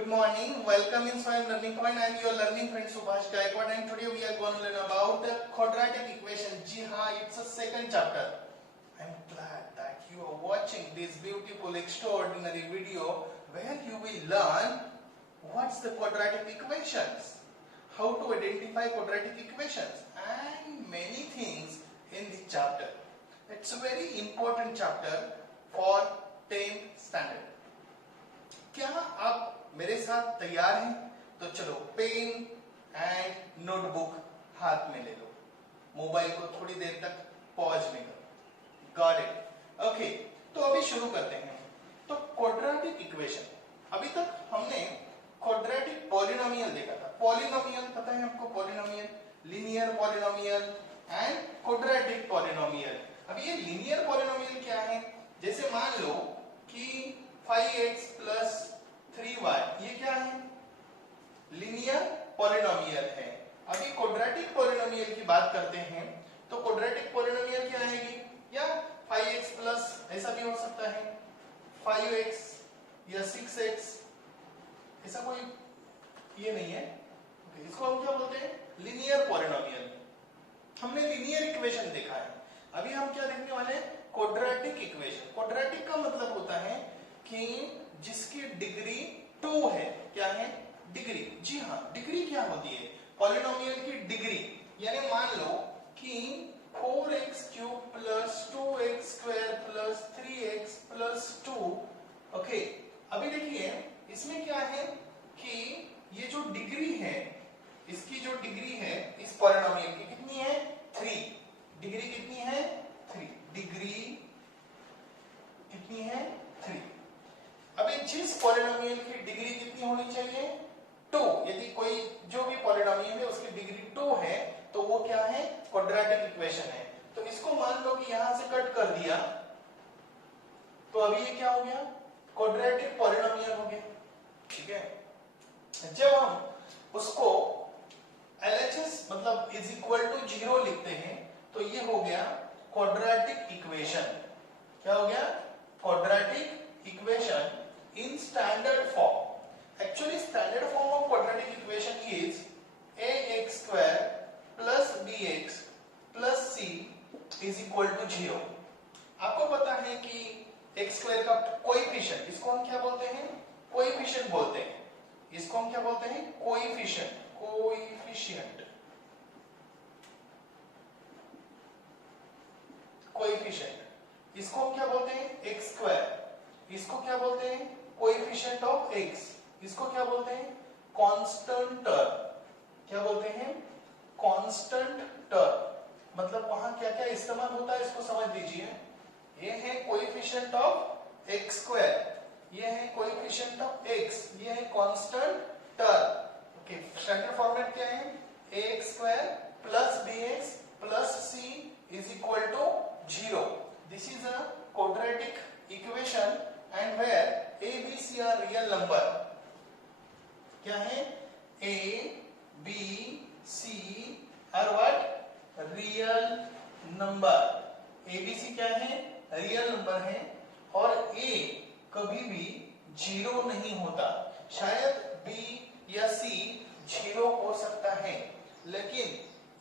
Good morning. Welcome in Swayam Learning Point. I am your learning friend Subhash Gaikwad, and today we are going to learn about the quadratic equation. जी हाँ, it's a second chapter. I am glad that you are watching this beautiful, extraordinary video where you will learn what's the quadratic equations, how to identify quadratic equations, and many things in this chapter. It's a very important chapter for 10th standard. क्या आप मेरे साथ तैयार हैं? तो चलो pen and notebook हाथ में ले लो, मोबाइल को थोड़ी देर तक पॉज में करो. Got it? ओके, तो अभी शुरू करते हैं. तो क्वाड्रेटिक इक्वेशन, अभी तक हमने क्वाड्रेटिक पॉलिनोमियल देखा था. पॉलिनोमियल पता है आपको? Polynomial, linear polynomial and quadratic polynomial. अभी ये लीनियर पॉलिनोमियल क्या है? जैसे मान लो कि 5x plus 3y, ये क्या है? लीनियर पॉलिनोमियल है. अभी क्वाड्रेटिक पॉलिनोमियल की बात करते हैं. तो क्वाड्रेटिक पॉलिनोमियल क्या आएगी? या 5x प्लस ऐसा भी हो सकता है, 5x या 6x, ऐसा कोई ये नहीं है. इसको हम क्या बोलते हैं? Linear polynomial. हमने लीनियर इक्वेशन देखा है. अभी हम क्या देखने वाले हैं? Quadratic equation. क्वाड्रेटिक का मतलब होता है कि जिसकी डिग्री 2 है. क्या है? डिग्री. जी हाँ, डिग्री क्या होती है? पॉलिनोमियल की डिग्री. यानी मान लो कि 4x cube plus 2x square plus 3x plus 2. Okay, अभी देखिए इसमें क्या है कि ये जो डिग्री है, इसकी जो डिग्री है इस पॉलिनोमियल की कितनी है? 3. डिग्री कितनी है? 3. डिग्री कितनी है? 3. अभी जिस पॉलिनोमियल की डिग्री कितनी होनी चाहिए? 2. यदि कोई जो भी पॉलिनोमियल है उसकी डिग्री 2 है तो वो क्या है? क्वाड्रेटिक इक्वेशन है. तो इसको मान लो कि यहां से कट कर दिया तो अभी ये क्या हो गया? क्वाड्रेटिक पॉलिनोमियल हो गया. ठीक है. जब हम उसको LHS मतलब इज इक्वल टू 0 लिखते हैं तो ये हो गया क्वाड्रेटिक इक्वेशन. क्या हो गया? Quadratic equation in standard form. Actually standard form of quadratic equation is ax square plus bx plus c is equal to 0. आपको पता है कि x square का कोएफिशिएंट, इसको हम क्या बोलते हैं? कोएफिशिएंट बोलते हैं. इसको हम क्या बोलते हैं? कोएफिशिएंट. Coefficient, coefficient. इसको हम क्या बोलते हैं? x square. इसको क्या बोलते हैं? Coefficient of x. इसको क्या बोलते हैं? Constant term. क्या बोलते हैं? Constant term. मतलब वहां क्या क्या इस्तेमाल होता है इसको समझ लीजिए. ये है कोएफिशिएंट ऑफ x स्क्वायर, ये है कोएफिशिएंट ऑफ x, ये है constant term. Okay, standard format क्या है? ax square plus bx plus c is equal to 0. This is a quadratic equation and where a b c are real number. क्या है? a b c are what? real number. a b c क्या है? real number है. और a कभी भी 0 नहीं होता. शायद b या c 0 हो सकता है लेकिन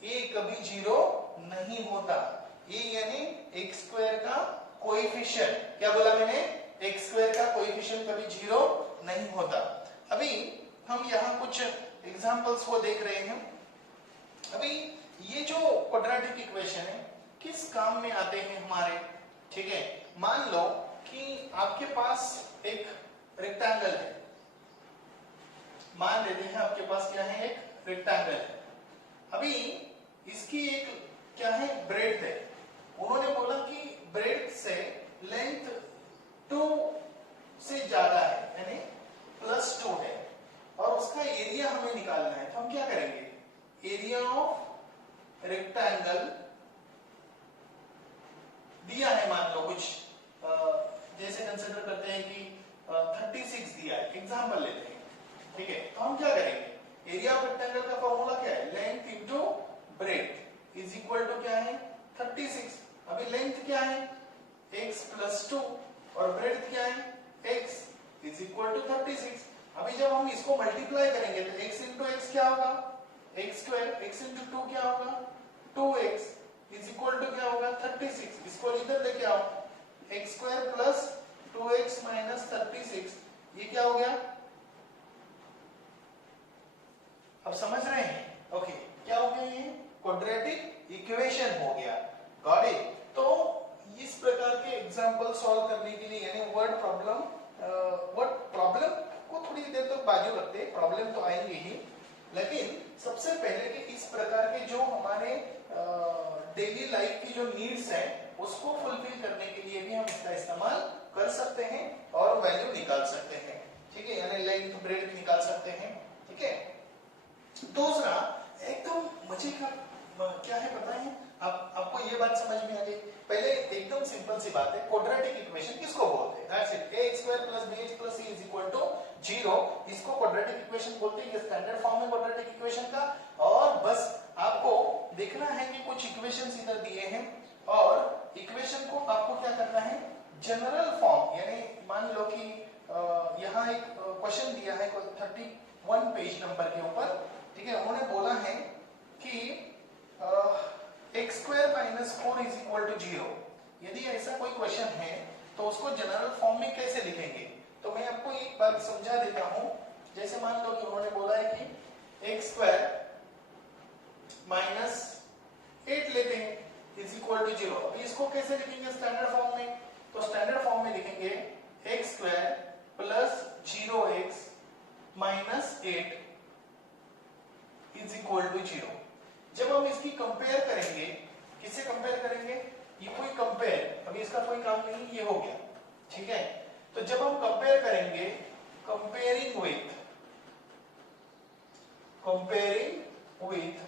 a कभी 0 नहीं होता. a यानी x स्क्वायर का कोएफिशिएंट. क्या बोला मैंने? x स्क्वायर का कोएफिशिएंट कभी 0 नहीं होता. अभी हम यहाँ कुछ एग्जांपल्स को देख रहे हैं. अभी ये जो क्वाड्रेटिक इक्वेशन है किस काम में आते हैं हमारे? ठीक है, मान लो कि आपके पास एक रेक्टेंगल है. मान लेते हैं आपके पास क्या है? एक रेक्टेंगल है. अभी इसकी एक क्या है? ब्रेड्थ है. उन्होंने बोला कि ब्रेड्थ से लेंथ 2 से ज्यादा है, यानी प्लस 2 है, और उसका एरिया हमें निकालना है. तो हम क्या करेंगे? एरिया ऑफ रेक्टेंगल दिया है, मान लो कुछ जैसे कंसीडर करते हैं कि 36 दिया है. एग्जांपल लेते हैं. ठीक है, तो हम क्या करेंगे? एरिया ऑफ रेक्टेंगल का फॉर्मूला क्या है? Length into breadth is equal to क्या है? 36. अभी लेंथ क्या है? x प्लस 2 और ब्रेड्थ क्या है? x is equal to 36. अभी जब हम इसको मल्टीप्लाई करेंगे तो x इंटू एक्स क्या होगा, x square, x into two क्या होगा 2x इज इक्वल टू क्या होगा 36। इसको इधर लेके आओ, x square plus 2x minus 36, ये क्या हो गया, अब समझ रहे हैं? ओके, क्या हो गया, ये क्वाड्रेटिक इक्वेशन हो गया। Got it? तो इस प्रकार के एग्जांपल सॉल्व करने के लिए यानी वर्ड प्रॉब्लम को थोड़ी देर तक बाजू रखते, प्रॉब्लम तो आएंगे ही, लेकिन सबसे पहले कि इस प्रकार के जो हमारे डेली लाइफ की जो नीड्स हैं उसको फुलफिल करने के लिए भी हम इसका इस्तेमाल कर सकते हैं और वैल्यू निकाल सकते हैं। ठीक है, यानी लेंथ ब्रेड्थ निकाल सकते हैं। ठीक है, दूसरा एकदम मजे का क्या है पता है आपको, ये बात समझ में आ गई? पहले एकदम सिंपल सी बात है, क्वाड्रेटिक इक्वेशन किसको बोलते हैं? That's it, ax square plus bx plus c is equal to 0। इसको क्वाड्रेटिक इक्वेशन बोलते हैं, ये स्टैंडर्ड फॉर्म है क्वाड्रेटिक इक्वेशन का। और बस आपको देखना है कि कुछ इक्वेशंस इधर दिए हैं और इक्वेशन को आपको क्या करना है, जनरल फॉर्म, यानी मान लो कि यहाँ एक क्वेश्चन दिया है 31 पेज नंबर के ऊपर। ठीक है, उन्होंने बोला है कि x square minus 4 is equal to 0। यदि ऐसा कोई क्वेश्चन है तो उसको जनरल फॉर्म में कैसे लिखेंगे? तो मैं आपको एक बात समझा देता हूं। जैसे मान लो कि उन्होंने बोला है कि एक्स स्क्वायर माइनस 8 लेते हैं इज इक्वल टू 0। अभी इसको कैसे लिखेंगे स्टैंडर्ड फॉर्म में? तो स्टैंडर्ड फॉर्म में लिखेंगे x square plus 0x minus 8 is equal to 0। जब हम इसकी कंपेयर करेंगे, किससे कंपेयर करेंगे? ये कोई कंपेयर, अभी इसका कोई काम नहीं, ये हो गया। ठीक है, तो जब हम कंपेयर करेंगे, comparing with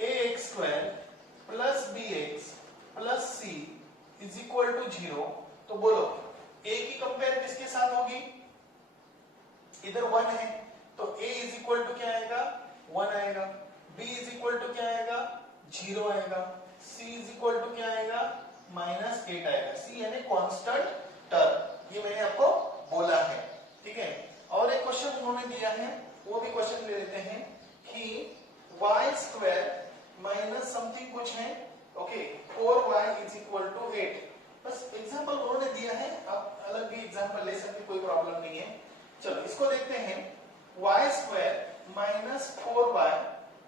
ax square plus bx plus c is equal to 0, तो बोलो a की कंपेयर किसके साथ होगी? इधर 1 है तो a इज इक्वल टू क्या आएगा 1 आएगा, b इज इक्वल टू क्या आएगा 0 आएगा, c इज इक्वल टू क्या आएगा माइनस 8 आएगा। c यानी कांस्टेंट टर्म, ये मैंने आपको बोला है। ठीक है, और एक क्वेश्चन उन्होंने दिया है, वो भी क्वेश्चन ले लेते हैं कि y स्क्वायर माइनस समथिंग कुछ है, okay 4y is equal to 8। बस एग्जांपल उन्होंने दिया है, आप अलग भी एग्जांपल ले सकते, कोई प्रॉब्लम नहीं है। चलो इसको देखते हैं, y square minus 4y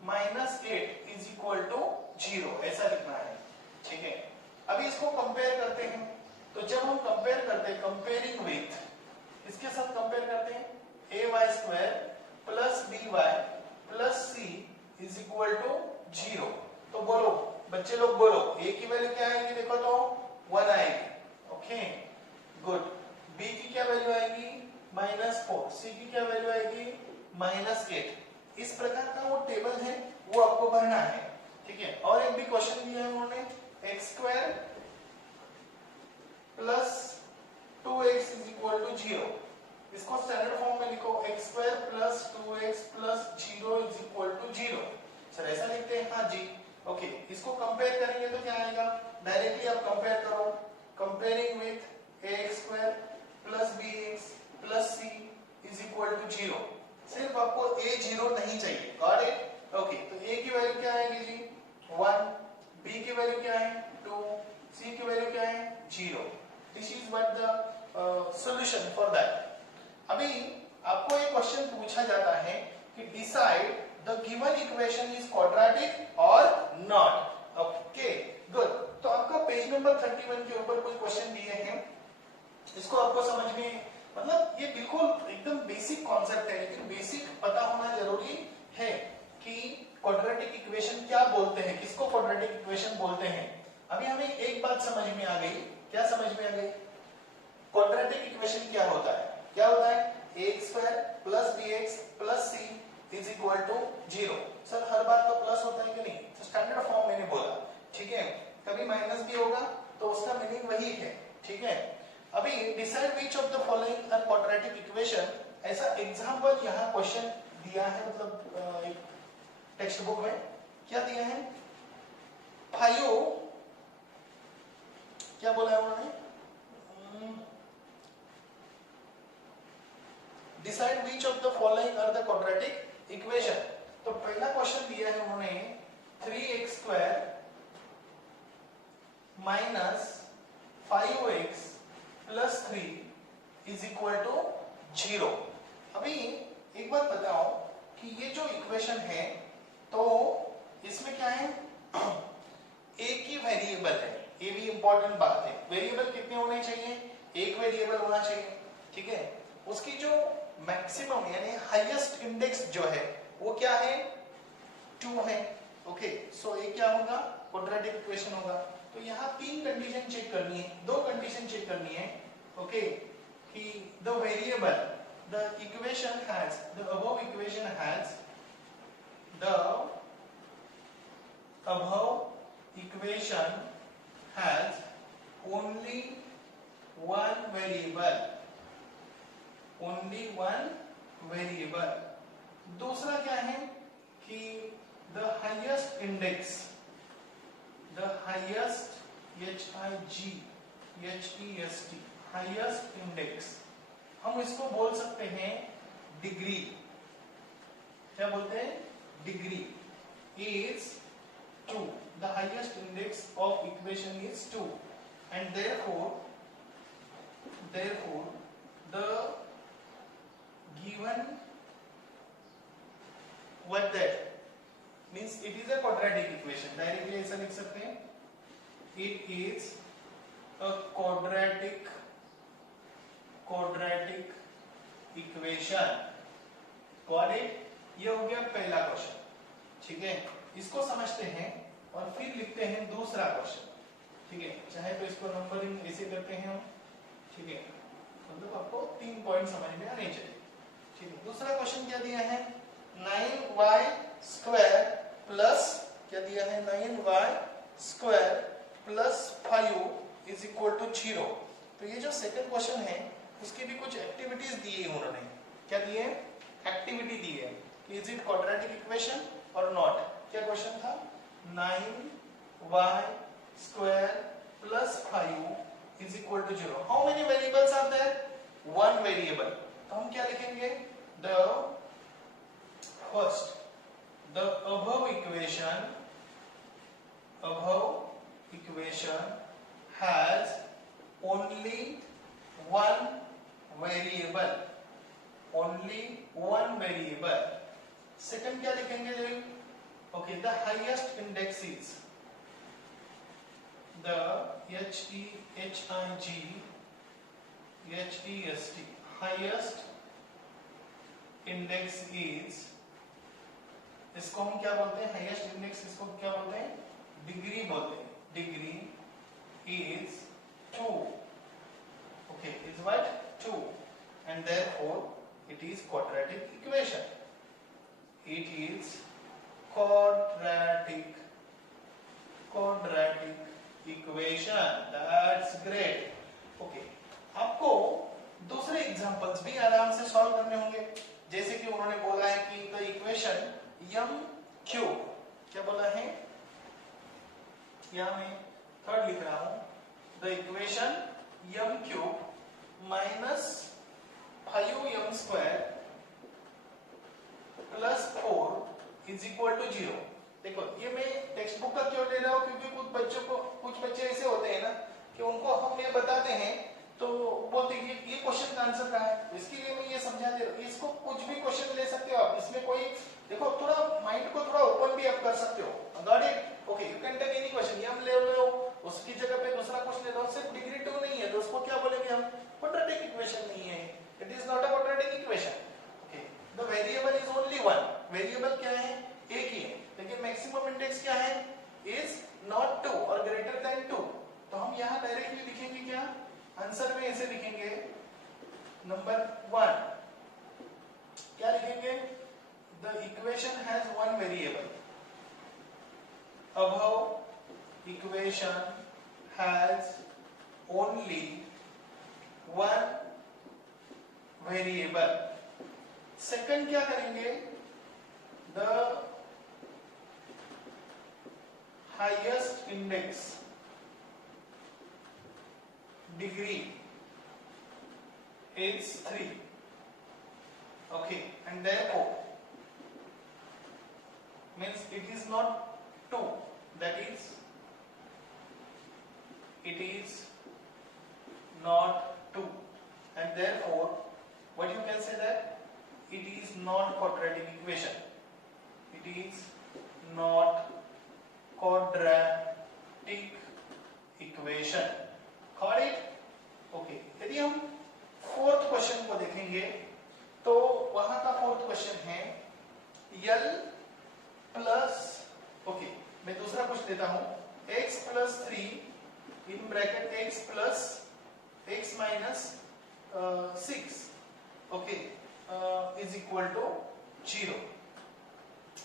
minus 8 is equal to 0, ऐसा लिखना है। ठीक है, अभी इसको कंपेयर करते हैं, तो जब हम कंपेयर करते हैं, कंपेयरिंग विथ इसके साथ कंपेयर करते हैं, ay square plus by plus c is equal to 0। तो बोलो बच्चे लोग बोलो, a की वैल्यू क्या आएगी? देखो तो 1 आएगी। ओके गुड, b की क्या वैल्यू आएगी माइनस 4, c की क्या वैल्यू आएगी माइनस 8। इस प्रकार का वो टेबल है, वो आपको भरना है। ठीक है, और एक भी क्वेश्चन दिया है उन्होंने, x square plus 2x is equal to 0। इसको स्टैंडर्ड फॉर्म में लिखो, x square plus 2x plus 0 is equal to 0। Sir ऐसा लिखते हैं? हाँ जी। ओके, इसको कंपेयर करेंगे तो क्या आएगा? डायरेक्टली आप कंपेयर करो, comparing with ax square plus bx plus c is equal to 0। सिर्फ आपको a 0 नहीं चाहिए। Got it? ओके, तो a की वैल्यू क्या आएगी जी 1, b की वैल्यू क्या है 2, c की वैल्यू क्या है 0। This is what the solution for that. अभी आपको एक क्वेश्चन पूछा जाता है कि decide the given equation is quadratic और नॉट। ओके गुड, तो आपका पेज नंबर 31 के ऊपर कुछ क्वेश्चन दिए हैं, इसको आपको समझ में, मतलब ये बिल्कुल एकदम बेसिक कॉन्सेप्ट है, लेकिन बेसिक पता होना जरूरी है कि क्वाड्रेटिक इक्वेशन क्या बोलते हैं, किसको क्वाड्रेटिक इक्वेशन बोलते हैं। अभी हमें एक बात समझ में आ गई, क्या समझ में आ गई? क्वाड्रेटिक इक्वेशन क्या होता है? क्या होता है? ax square plus bx plus c is equal to 0। Sir हर बार तो प्लस होता है कि नहीं? तो स्टैंडर्ड फॉर्म मैंने बोला। ठीक है, कभी माइनस भी होगा तो उसका मीनिंग वही है। ठीक है, अभी decide which of the following are quadratic equation, ऐसा एग्जांपल यहाँ क्वेश्चन दिया है, मतलब एक टेक्स्ट बुक में क्या दिया है, भाइयों क्या बोला है उन्होंने, decide which of the following are the quadratic equation. तो पहला क्वेश्चन दिया है उन्होंने 3x square minus 5x plus 3 is equal to 0। अभी एक बात बताओ कि ये जो इक्वेशन है तो इसमें क्या है, एक ही वेरिएबल है, ये भी इंपॉर्टेंट बात है। वेरिएबल कितने होने चाहिए, एक वेरिएबल होना चाहिए, ठीक है। उसकी जो मैक्सिमम यानी हाईएस्ट इंडेक्स जो है वो क्या है, 2 है। ओके, सो ये क्या होगा, क्वाड्रेटिक इक्वेशन होगा। तो यहाँ 3 कंडीशन चेक करनी है, 2 कंडीशन चेक करनी है। ओके, कि the variable, the equation has, the above equation has, the above equation has only one variable, only one variable। दूसरा क्या है कि the highest index, the highest HIGHEST highest index, हम इसको बोल सकते हैं डिग्री। क्या बोलते हैं, degree is 2, the highest index of equation is 2 and therefore the given what that means it is a quadratic equation। Directly ऐसा लिख सकते हैं, it is a quadratic equation। got it? ये हो गया पहला क्वेश्चन, ठीक है। इसको समझते हैं और फिर लिखते हैं दूसरा क्वेश्चन, ठीक है। चाहे तो इसको नंबरिंग ऐसे करते हैं हम, ठीक है, मतलब आपको 3 पॉइंट समझ में आने चाहिए, ठीक है। दूसरा क्वेश्चन क्या दिया है, 9y स्क्वायर प्लस, क्या दिया है, 9y square plus 5 is equal to 0। तो ये जो सेकंड क्वेश्चन है उसकी भी कुछ एक्टिविटीज दी है उन्होंने। क्या दिए, एक्टिविटी दी है, इज इट क्वाड्रेटिक इक्वेशन और नॉट। क्या क्वेश्चन था, 9y square plus 5 is equal to 0। How many variables are there, 1 variable. तो हम क्या लिखेंगे, the first, the above equation has only 1 variable, only 1 variable. Second क्या लिखेंगे, okay, the highest index is, the HIGHEST highest index is, इसको हम क्या बोलते हैं, हाईएस्ट इंडेक्स इसको क्या बोलते हैं, डिग्री बोलते हैं। Degree is 2, okay, is what, 2 and therefore it is quadratic equation, it is quadratic equation। That's great। okay, आपको दूसरे एग्जांपल्स भी आराम से सॉल्व करने होंगे। जैसे कि उन्होंने बोला है कि द इक्वेशन m क्यूब, क्या बोला है, यहां मैं थर्ड लिख रहा हूं, the equation m cube minus 5m square plus 4 is equal to 0। देखो ये मैं टेक्स्ट बुक का क्यों ले रहा हूँ, क्योंकि कुछ बच्चे ऐसे होते हैं ना कि उनको हम ये बताते हैं तो बोलते हैं ये क्वेश्चन का आंसर कहाँ है, इसके लिए मैं ये समझा दे रहा हूँ। इसको कुछ भी क्वेश्चन ले सकते हो आप, इसमें कोई, देखो थोड़ा माइंड को थोड़ा ओपन भी आप कर सकते हो। Got it? Okay, you can take any question, हम ले लो, उसकी जगह पे दूसरा क्वेश्चन ले लो। सिर्फ डिग्री 2 नहीं है तो उसको क्या बोलेंगे हम, क्वाड्रेटिक इक्वेशन नहीं है, it is not a quadratic equation. Okay, the variable is only 1, variable क्या है, एक ही है, लेकिन मैक्सिमम इंडेक्स क्या है, इज नॉट 2 और ग्रेटर देन 2। तो हम यहाँ डायरेक्टली लिखेंगे क्या, आंसर में ऐसे लिखेंगे, नंबर 1 क्या लिखेंगे, the equation has 1 variable, above equation has only 1 variable. Second क्या करेंगे, the highest index degree is 3 Okay, and therefore means it is not 2, that is it is not 2, and therefore what you can say that it is not quadratic equation. It is not quadratic equation. Got it? Okay. यदि हम fourth question को देखेंगे तो वहां का fourth question है यल plus, okay मैं दूसरा कुछ देता हूं, x plus 3 in bracket x plus x minus 6 okay is equal to 0।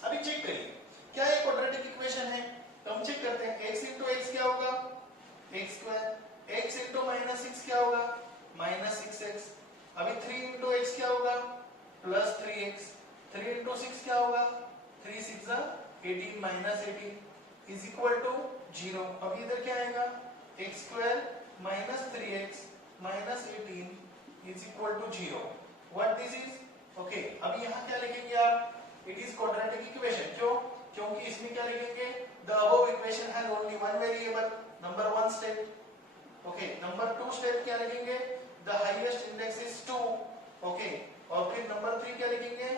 अभी चेक करिए क्या ये क्वाड्रेटिक इक्वेशन है, तो हम चेक करते हैं x इंटू एक्स क्या होगा x square, x into minus 6 क्या होगा माइनस 6x, अभी 3 इंटू एक्स क्या होगा प्लस 3x, 3 इंटू 6 क्या होगा 3 6 18 माइनस 18 इज इक्वल टू 0। अभी इधर क्या आएगा x square minus 3x minus 18 is equal to 0। What this is, okay अभी यहाँ क्या लिखेंगे आप, इट इज क्वाड्रेटिक इक्वेशन। क्यों? क्योंकि इसमें क्या लिखेंगे, the above equation has only one variable, number 1 step. Okay number 2 step क्या लिखेंगे, the highest index is 2। Okay और फिर नंबर 3 क्या लिखेंगे,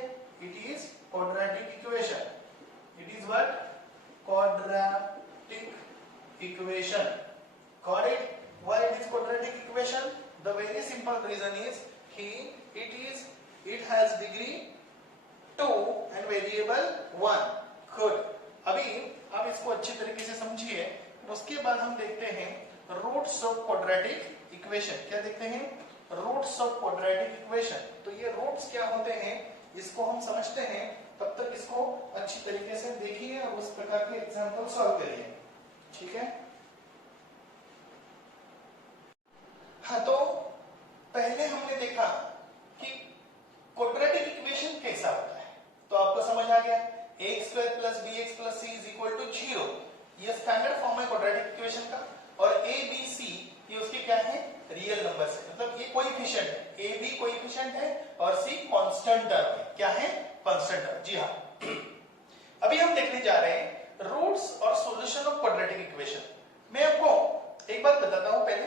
it is quadratic equation. It is what, quadratic equation. Got it? Why it is quadratic equation? The very simple reason is it has degree 2 and variable 1. Good. अभी आप इसको अच्छी तरीके से समझिए, उसके बाद हम देखते हैं रूट्स ऑफ क्वाड्रेटिक इक्वेशन। क्या देखते हैं, रूट्स ऑफ क्वाड्रेटिक इक्वेशन। तो ये रूट्स क्या होते हैं इसको हम समझते हैं, तब तक इसको अच्छी तरीके से देखिए और उस प्रकार के एग्जांपल सॉल्व करिए। ठीक है, हाँ तो पहले हमने देखा कि क्वाड्रेटिक इक्वेशन कैसा होता है, तो आपको समझ आ गया x square plus b x plus c is equal to 0, ये स्टैंडर्ड फॉर्म है क्वाड्रेटिक इक्वेशन का। और ए बी सी ये उसके क्या है, रियल नंबर्स है, मतलब ये कोएफिशिएंट है, ए बी कोएफिशिएंट है और सी कांस्टेंट टर्म है। क्या है, कांस्टेंट टर्म। जी हाँ, अभी हम देखने जा रहे हैं रूट्स और सॉल्यूशन ऑफ क्वाड्रेटिक इक्वेशन। मैं आपको एक बात बताता हूं पहले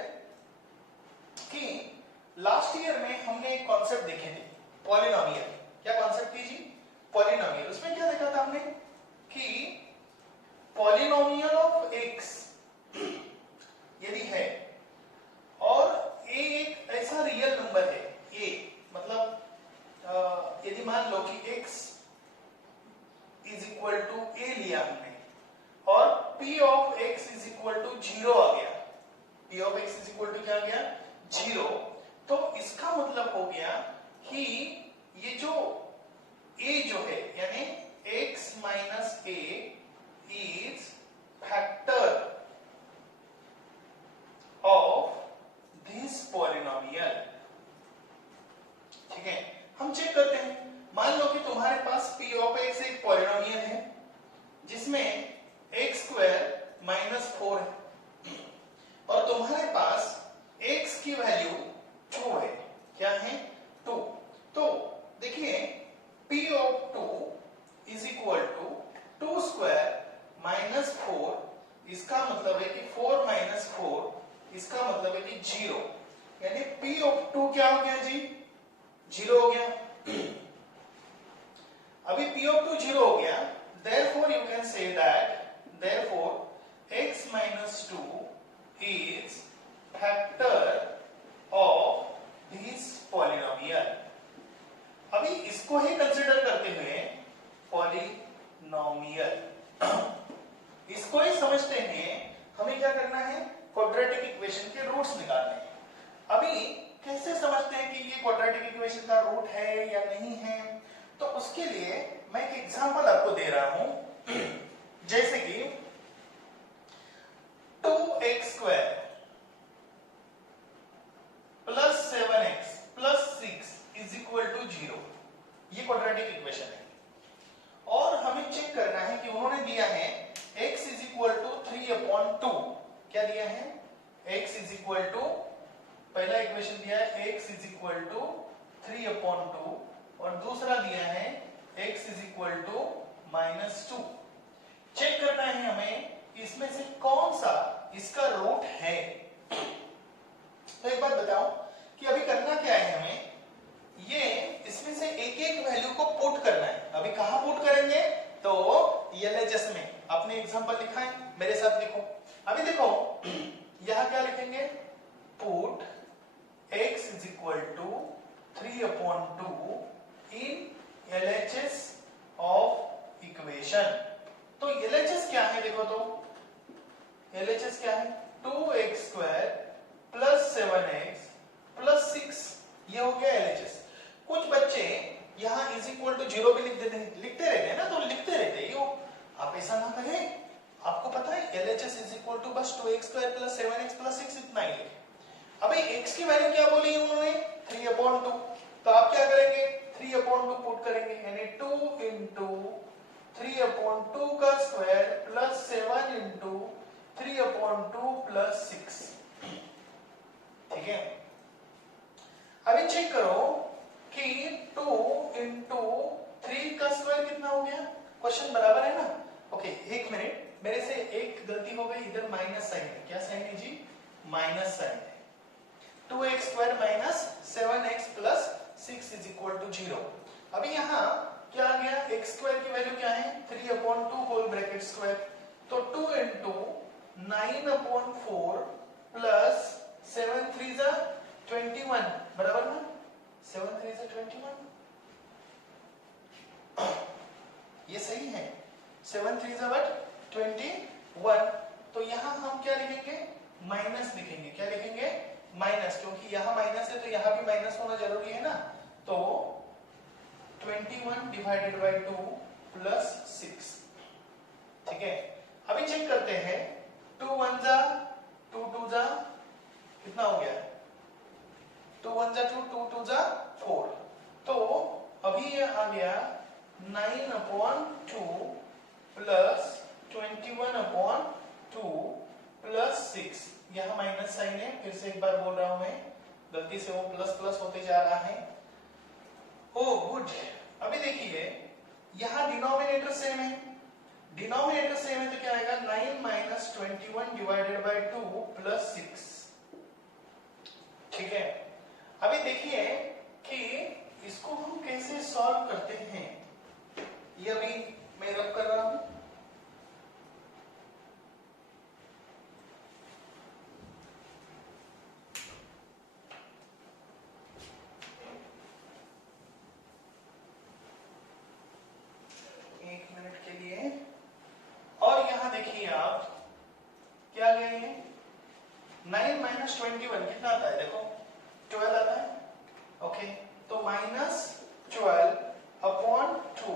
कि लास्ट ईयर में हमने एक कॉन्सेप्ट देखे थे, पॉलिनोमियल। क्या कॉन्सेप्ट थी जी, पॉलिनोमियल। उसमें क्या देखा था हमने कि पॉलिनोमियल ऑफ एक्स यदि है और ए एक ऐसा रियल नंबर है, ए मतलब यदि मान लो कि x is equal to a लिया हमने और p of x is equal to 0 आ गया, p of x is equal to क्या आ गया 0, तो इसका मतलब हो गया कि ये जो a जो है यानी x minus a is factor of this polynomial. ठीक है, हम चेक करते हैं, मान लो कि तुम्हारे पास p ऑफ x एक पॉलिनोमियल है जिसमें x स्क्वायर माइनस 4 है और तुम्हारे पास x की वैल्यू 2 है। क्या है, 2। तो देखिए p of 2 is equal to 2 square minus 4, इसका मतलब है कि 4 माइनस 4, इसका मतलब है कि 0, यानी p ऑफ 2 क्या हो गया जी, 0 हो गया। अभी p ऑफ 2 0 हो गया, therefore you can say that therefore x minus 2 is factor of this polynomial। अभी इसको ही कंसीडर करते हुए पॉलिनोमियल, इसको ही समझते हैं हमें क्या करना है, क्वाड्रेटिक इक्वेशन के रूट्स निकालने हैं। अभी कैसे समझते हैं कि ये क्वाड्रेटिक इक्वेशन का रूट है या नहीं है, तो उसके लिए मैं एक एग्जांपल आपको दे रहा हूं, जैसे कि 2x square plus 7x plus 6 is equal to 0, ये क्वाड्रेटिक इक्वेशन है। और हमें चेक करना है कि उन्होंने दिया है x इज इक्वल टू 3/2। क्या दिया है, x इज इक्वल टू, पहला इक्वेशन दिया है x इज इक्वल टू 3/2 और दूसरा दिया है x is equal to -2। Check करना है हमें इसमें से कौन सा इसका रूट है। तो एक बात बताओ कि अभी करना क्या है हमें, ये इसमें से एक एक वैल्यू को पुट करना है। अभी कहां पुट करेंगे, तो एलएचएस में। आपने एग्जांपल लिखा है, मेरे साथ लिखो। अभी देखो यहां क्या लिखेंगे, put x is equal to 3/2 in LHS of equation. तो एलएचएस क्या है, देखो तो एलएचएस क्या है, 2x² प्लस 7x प्लस 6, ये हो गया एलएचएस। कुछ बच्चे यहाँ इज इक्वल टू 0 भी लिखते रहते हैं ना, तो लिखते रहते हैं, आप ऐसा ना करें। आपको पता है एलएचएस इज इक्वल टू बस 2x² प्लस 7x प्लस 6 इतना ही लिखे। अबे x की वैल्यू क्या बोली है उन्होंने, 3/2। तो आप क्या करेंगे, 3/2 पुट करेंगे, यानी 2 इंटू 3/2 का स्क्वायर प्लस 7 इंटू 3/2 प्लस 6। ठीक है, अभी चेक करो कि 2 इंटू 3 का स्क्वायर कितना हो गया। क्वेश्चन बराबर है ना। ओके, एक मिनट, मेरे से एक गलती हो गई, इधर माइनस साइन है। क्या साइन है जी, माइनस साइन है। 2x² minus 7x plus 6 is equal to 0। अभी यहाँ क्या आ गया, x² की वैल्यू क्या है, 3/2 होल ब्रैकेट स्क्वायर। तो 2 इंटू 9/4 प्लस 7 3 जा 21, बराबर ना, 7 3 जा 21, ये सही है। 7 3 जा 21। तो यहाँ हम क्या लिखेंगे, माइनस लिखेंगे। क्या लिखेंगे, माइनस, क्योंकि यहाँ माइनस है तो यहाँ भी माइनस होना जरूरी है ना। तो 21 डिवाइडेड बाई 2 प्लस 6। ठीक है, अभी चेक करते हैं, 2 1 जा 2 2 जा कितना हो गया, 2 1 जा 2 2 2 जा 4। तो अभी ये आ गया 9/2 प्लस 21/2 प्लस 6। यहाँ माइनस साइन है, फिर से एक बार बोल रहा हूं मैं, गलती से वो प्लस प्लस होते जा रहा है। Oh good. अभी देखिए यहाँ डिनोमिनेटर सेम है, डिनोमिनेटर सेम है तो क्या आएगा, 9 माइनस 21 डिवाइडेड बाई 2 प्लस 6। ठीक है, अभी देखिए कि इसको हम कैसे सॉल्व करते हैं, ये अभी मैं रब कर रहा हूं। एक मिनट के लिए। और यहां देखिए आप क्या गए हैं, 9 माइनस 21 कितना आता है, देखो 12 आता है। ओके, तो minus 12/2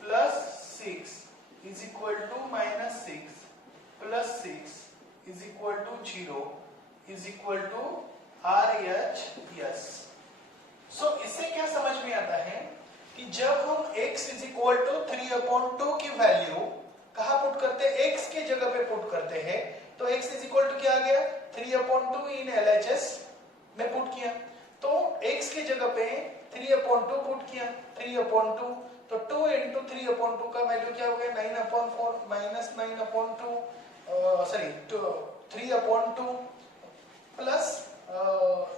plus 6 is equal to minus 6 plus 6 is equal to 0 is equal to RHS। So इससे क्या समझ में आता है कि जब हम x इज इक्वल टू 3/2 की वैल्यू कहां पुट करते हैं, x के जगह पे पुट करते हैं, तो x इज इक्वल टू क्या आ गया, 3/2 इन LHS में पुट किया। तो x के जगह पे 3/2 पुट किया, 3/2, तो 2 इंटू 3/2 का वैल्यू क्या हो गया, 9/4 माइनस 9/2 सॉरी 3/2 प्लस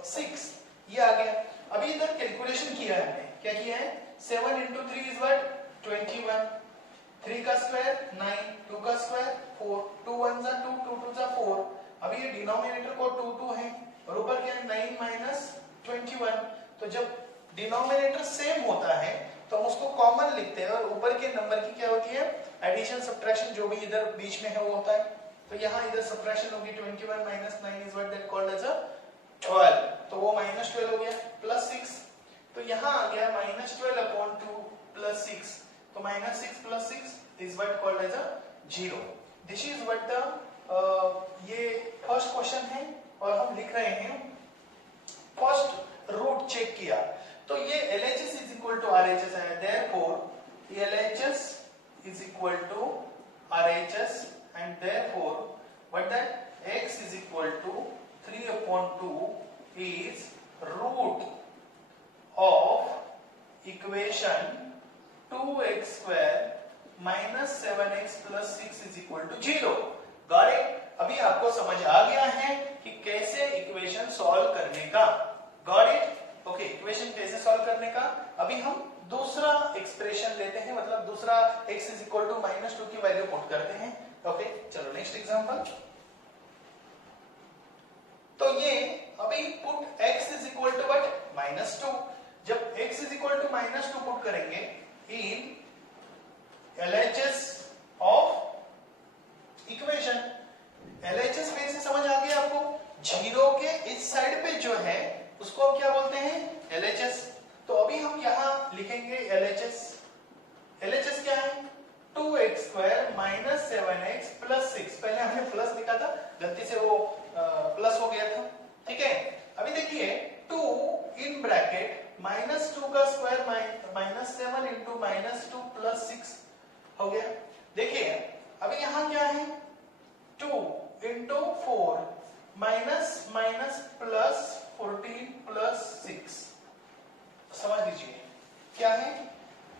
6, ये आ गया। अभी इधर कैलकुलेशन किया है हमने, क्या किया है, 7 इंटू 3 इज व्हाट, 21, 3 का स्क्वायर 9, 2 का स्क्वायर 4, 2 1 जा 2 2 2 जा 4। अभी ये डिनोमिनेटर को 2 2 है और ऊपर क्या है 9 माइनस 21। तो जब डिनोमिनेटर सेम होता है तो हम उसको कॉमन लिखते हैं और ऊपर के नंबर की क्या होती है, एडिशन सब्ट्रैक्शन, जो भी इधर बीच में है वो होता है। तो यहाँ इधर सब्ट्रैक्शन होगी, 21 minus 9 is what that called as a 12, तो वो माइनस 12 हो गया प्लस 6। तो यहाँ आ गया माइनस 12/2 प्लस 6, तो minus 6 plus 6 is what called as a 0। This is what the ये फर्स्ट क्वेश्चन है और हम लिख रहे हैं फर्स्ट रूट चेक किया। तो ये LHS is equal to RHS है, therefore LHS is equal to RHS and therefore what that x is equal to 3/2 is root of equation 2x square minus 7x plus 6 is equal to 0. Got it? अभी आपको समझ आ गया है कि कैसे equation solve करने का. Got it? ओके, इक्वेशन कैसे सॉल्व करने का. अभी हम दूसरा एक्सप्रेशन लेते हैं, मतलब दूसरा x is equal to -2 की वैल्यू पुट करते हैं. ओके, चलो नेक्स्ट एग्जांपल. तो ये अभी put x is equal to what? -2. जब x is equal to -2 put करेंगे in LHS of equation, LHS में से समझ आ गया आपको. जीरो के इस साइड पे जो है उसको हम क्या बोलते हैं? LHS. तो अभी हम यहाँ लिखेंगे LHS. LHS क्या है? 2x square minus 7x plus 6. पहले हमने प्लस लिखा था, गलती से वो प्लस हो गया था. ठीक है, अभी देखिए 2 इन ब्रैकेट -2 का स्क्वायर -7 इंटू -2 प्लस 6 हो गया. देखिए अभी यहाँ क्या है? 2 into 4 minus minus plus 14 plus 6. समझ लीजिए क्या है?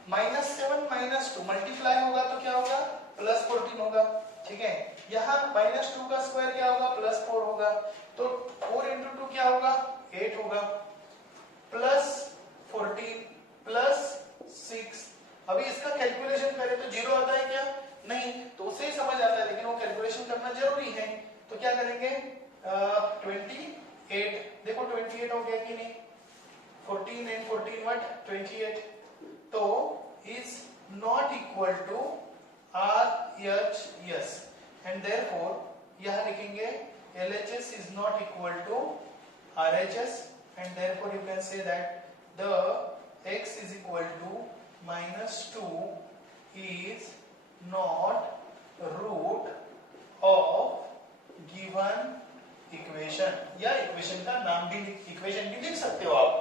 -7 -2 मल्टीप्लाई होगा तो क्या होगा? +14 होगा. ठीक है, यहाँ -2 का स्क्वायर क्या होगा? +4 होगा. तो 4 इंटू 2 क्या होगा? 8 होगा. Plus 14 plus 6. अभी इसका कैलकुलेशन करें तो 0 आता है क्या? नहीं. तो उसे ही समझ आता है, लेकिन वो कैलकुलेशन करना जरूरी है. तो क्या करेंगे? 28. देखो 28 हो गया कि नहीं? 14 and 14 what? 28. तो is not equal to RHS and therefore यह लिखेंगे LHS is not equal to RHS and therefore you can say that the x is equal to -2 is not root of given equation. या equation का नाम भी equation भी लिख सकते हो आप.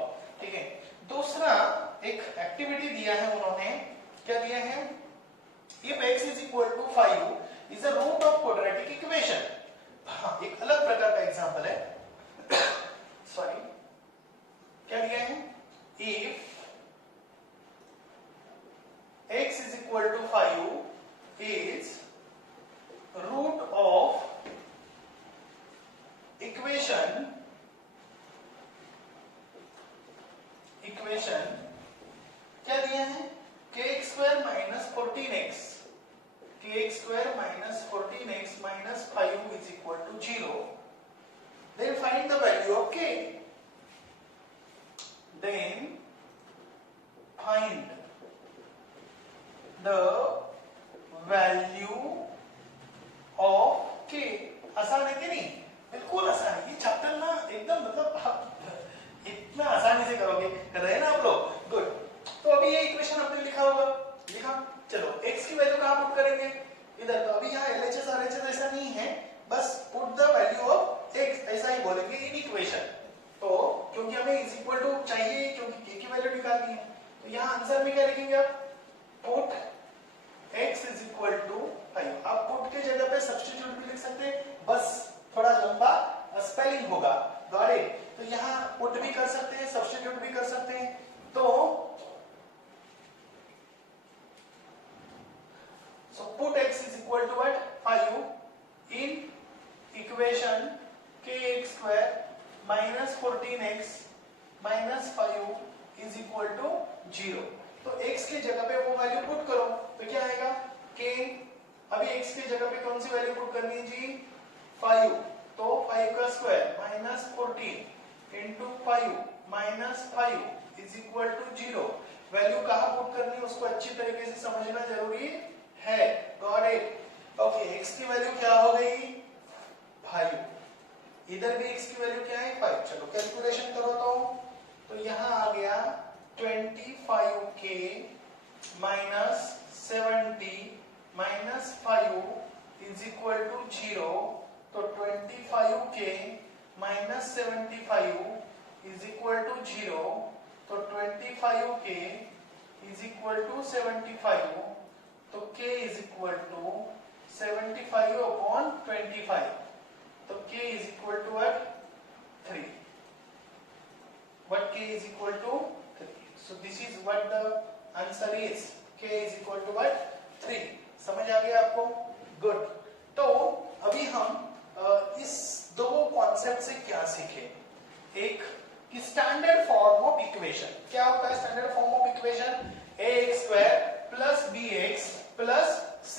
ठीक है, दूसरा एक एक्टिविटी दिया है उन्होंने. क्या दिया है? If x is equal to 5 is a root of quadratic equation. हाँ, एक अलग प्रकार का एग्जांपल है. सॉरी, क्या दिया है? If x is equal to 5 is root of equation क्या दिया है? kx square minus 14x. kx square minus 14x minus 5 is equal to 0. Then find the value of k. Then find the value of k. आसान है कि नहीं? बिल्कुल आसान है. ये चैप्टर ना एकदम मतलब इतना आसानी से करोगे, कर रहे हैं ना आप लोग? गुड. तो अभी ये इक्वेशन आपने लिखा होगा. लिखा. चलो x की वैल्यू कहां पुट करेंगे? इधर. तो अभी यहाँ LHS RHS ऐसा नहीं है, बस put the value of x ऐसा ही बोलेंगे इन इक्वेशन. तो क्योंकि हमें इज इक्वल टू चाहिए, क्योंकि k की वैल्यू निकालनी है, तो यहाँ आंसर में क्या लिखेंगे आप? Put x is equal to 5. आप पुट के जगह पे सब्स्टिट्यूट भी लिख सकते हैं, बस थोड़ा लंबा स्पेलिंग होगा. Got it? तो यहाँ पुट भी कर सकते हैं, सब्स्टिट्यूट भी कर सकते हैं. तो put x is equal to what? 5 in equation kx square minus 14x minus 5 is equal to 0. तो x की जगह पे वो वैल्यू पुट करो तो क्या आएगा? k. अभी x की जगह पे कौन सी वैल्यू पुट करनी है जी? 5. तो 5 का square minus 14 into 5 minus 5 is equal to 0. Value कहाँ पुट करनी है उसको अच्छी तरीके से समझना जरूरी है. Got it? ओके, x की वैल्यू क्या हो गई? 5. इधर भी x की वैल्यू क्या है? 5. चलो कैलकुलेशन करो तो यहाँ आ गया 25k minus 70 minus 5 is equal to 0. तो 25k minus 75 is equal to 0. तो 25k इज इक्वल टू 75. तो k is equal to 75 upon 25. तो k is equal to 3. What k is equal to 3. So this is what the answer is. K is equal to what? 3. समझ आ गया आपको? Good. तो अभी हम इस दो कॉन्सेप्ट से क्या सीखे? एक कि स्टैंडर्ड फॉर्म ऑफ इक्वेशन क्या होता है? Standard form of equation ax square plus bx plus c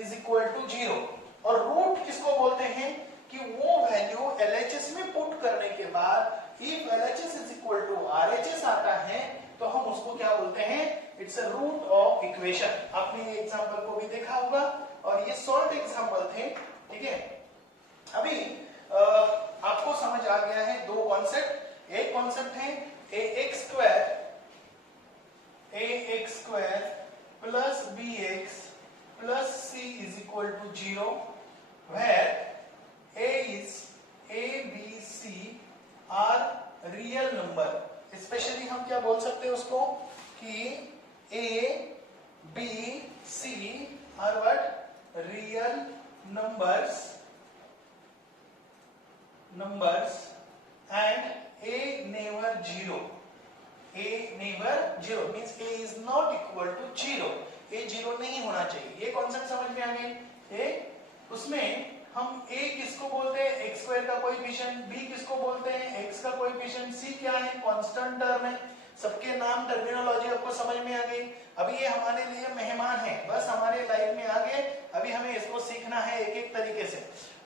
is equal to 0 और रूट किसको बोलते हैं कि वो वैल्यू LHS में पुट करने के बाद if LHS is equal to RHS आता है तो हम उसको क्या बोलते हैं? It's a root of equation. आपने ये एग्जांपल को भी देखा होगा और ये सॉल्व एग्जांपल थे. ठीक है, अभी आपको समझ आ गया है दो कॉन्सेप्ट. एक कॉन्सेप्ट है ax square plus bx plus c is equal to 0 where a b c are real number. Specially हम क्या बोल सकते हैं उसको कि a b c are what? Real numbers and a never 0. a never 0 means a is not equal to 0. a 0 नहीं होना चाहिए. ये कॉन्सेप्ट समझ में आ गई. उसमें हम a किसको बोलते हैं? x स्क्वायर का कोएफिशिएंट. b किसको बोलते हैं? x का कोएफिशिएंट. c क्या है? कांस्टेंट टर्म है. सबके नाम टर्मिनोलॉजी आपको समझ में आ गई. अभी ये हमारे लिए मेहमान है, बस हमारे लाइफ में आ गए. अभी हमें इसको सीखना है एक एक तरीके से.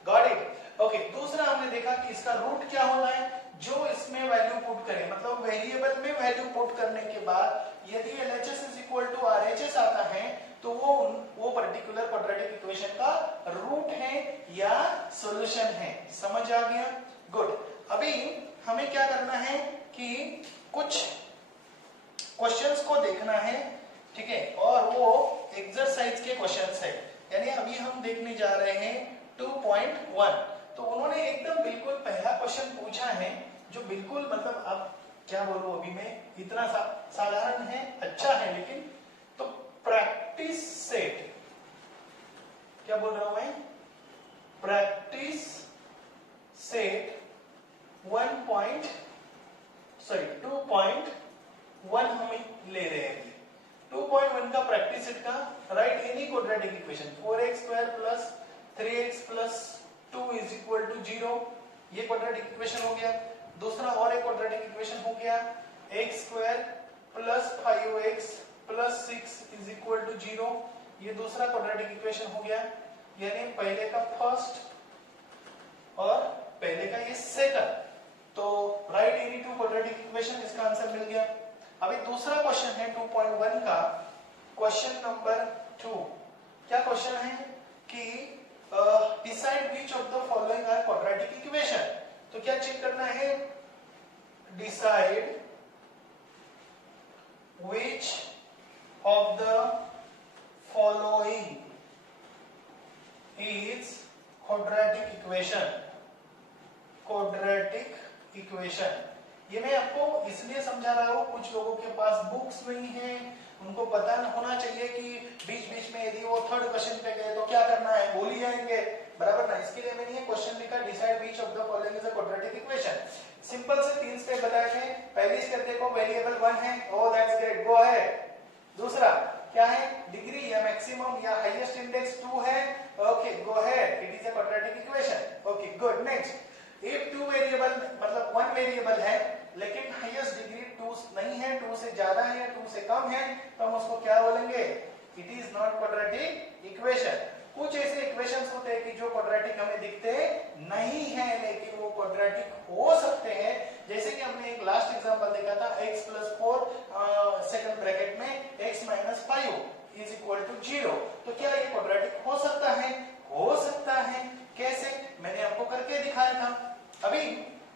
Got it? ओके. दूसरा हमने देखा कि इसका रूट क्या होना है? जो इसमें वैल्यू पुट करे, मतलब वेरिएबल में वैल्यू पुट करने के बाद यदि LHS is equal to RHS आता है तो वो पर्टिकुलर क्वाड्रेटिक इक्वेशन का रूट है या सॉल्यूशन है. समझ आ गया? गुड. अभी हमें क्या करना है कि कुछ क्वेश्चंस को देखना है. ठीक है, और वो एक्सरसाइज के क्वेश्चंस है. यानी अभी हम देखने जा रहे हैं 2.1. तो उन्होंने एकदम बिल्कुल पहला क्वेश्चन पूछा है जो बिल्कुल मतलब अब क्या बोलूं, अभी मैं इतना साधारण है, अच्छा है, लेकिन तो प्रैक्टिस सेट क्या बोल रहा हूं मैं? प्रैक्टिस सेट 2.1 हम ले रहे हैं. 2.1 का प्रैक्टिस सेट का write any quadratic equation 4x square plus 3x plus 2 is equal to 0. ये क्वाड्रेटिक इक्वेशन हो गया. दूसरा और एक क्वाड्रेटिक इक्वेशन हो गया x square plus 5x plus 6 is equal to 0. ये दूसरा क्वाड्रेटिक इक्वेशन हो गया. यानी पहले का फर्स्ट और पहले का ये सेकंड. तो right any two quadratic equation, इसका आंसर मिल गया. अभी दूसरा क्वेश्चन है 2.1 का क्वेश्चन नंबर 2. क्या क्वेश्चन है कि decide which of the following are quadratic equation. तो क्या चेक करना है? Decide which of the following is quadratic equation. Quadratic equation ये मैं आपको इसलिए समझा रहा हूं, कुछ लोगों के पास बुक्स नहीं है, उनको पता होना चाहिए कि बीच बीच में यदि वो थर्ड क्वेश्चन पे गए तो क्या करना है, भूल ही जाएंगे. बराबर ना? इसके लिए मैंने ये क्वेश्चन लिखा decide which of the following is a quadratic equation. Simple से 3 स्टेप बताए थे. पहली स्टेप देखो, वेरिएबल 1 है. Oh that's great, go ahead. दूसरा क्या है? डिग्री या मैक्सिमम या हाईएस्ट इंडेक्स 2 है. Okay, go ahead, it is a quadratic equation. Okay, good. Next, if 2 variable मतलब 1 वेरिएबल है लेकिन हाईएस्ट डिग्री 2 नहीं है, 2 से ज्यादा है या 2 से कम है, तो हम उसको क्या बोलेंगे? It is not quadratic equation. कुछ ऐसे इक्वेशंस होते हैं कि जो क्वाड्रेटिक हमें दिखते नहीं है लेकिन वो क्वाड्रेटिक हो सकते हैं. जैसे कि हमने एक लास्ट एग्जांपल देखा था x + 4 सेकंड ब्रैकेट में x - 5 इज इक्वल टू 0. तो क्या ये क्वाड्रेटिक हो सकता है? हो सकता है. कैसे? मैंने आपको करके दिखाया था. अभी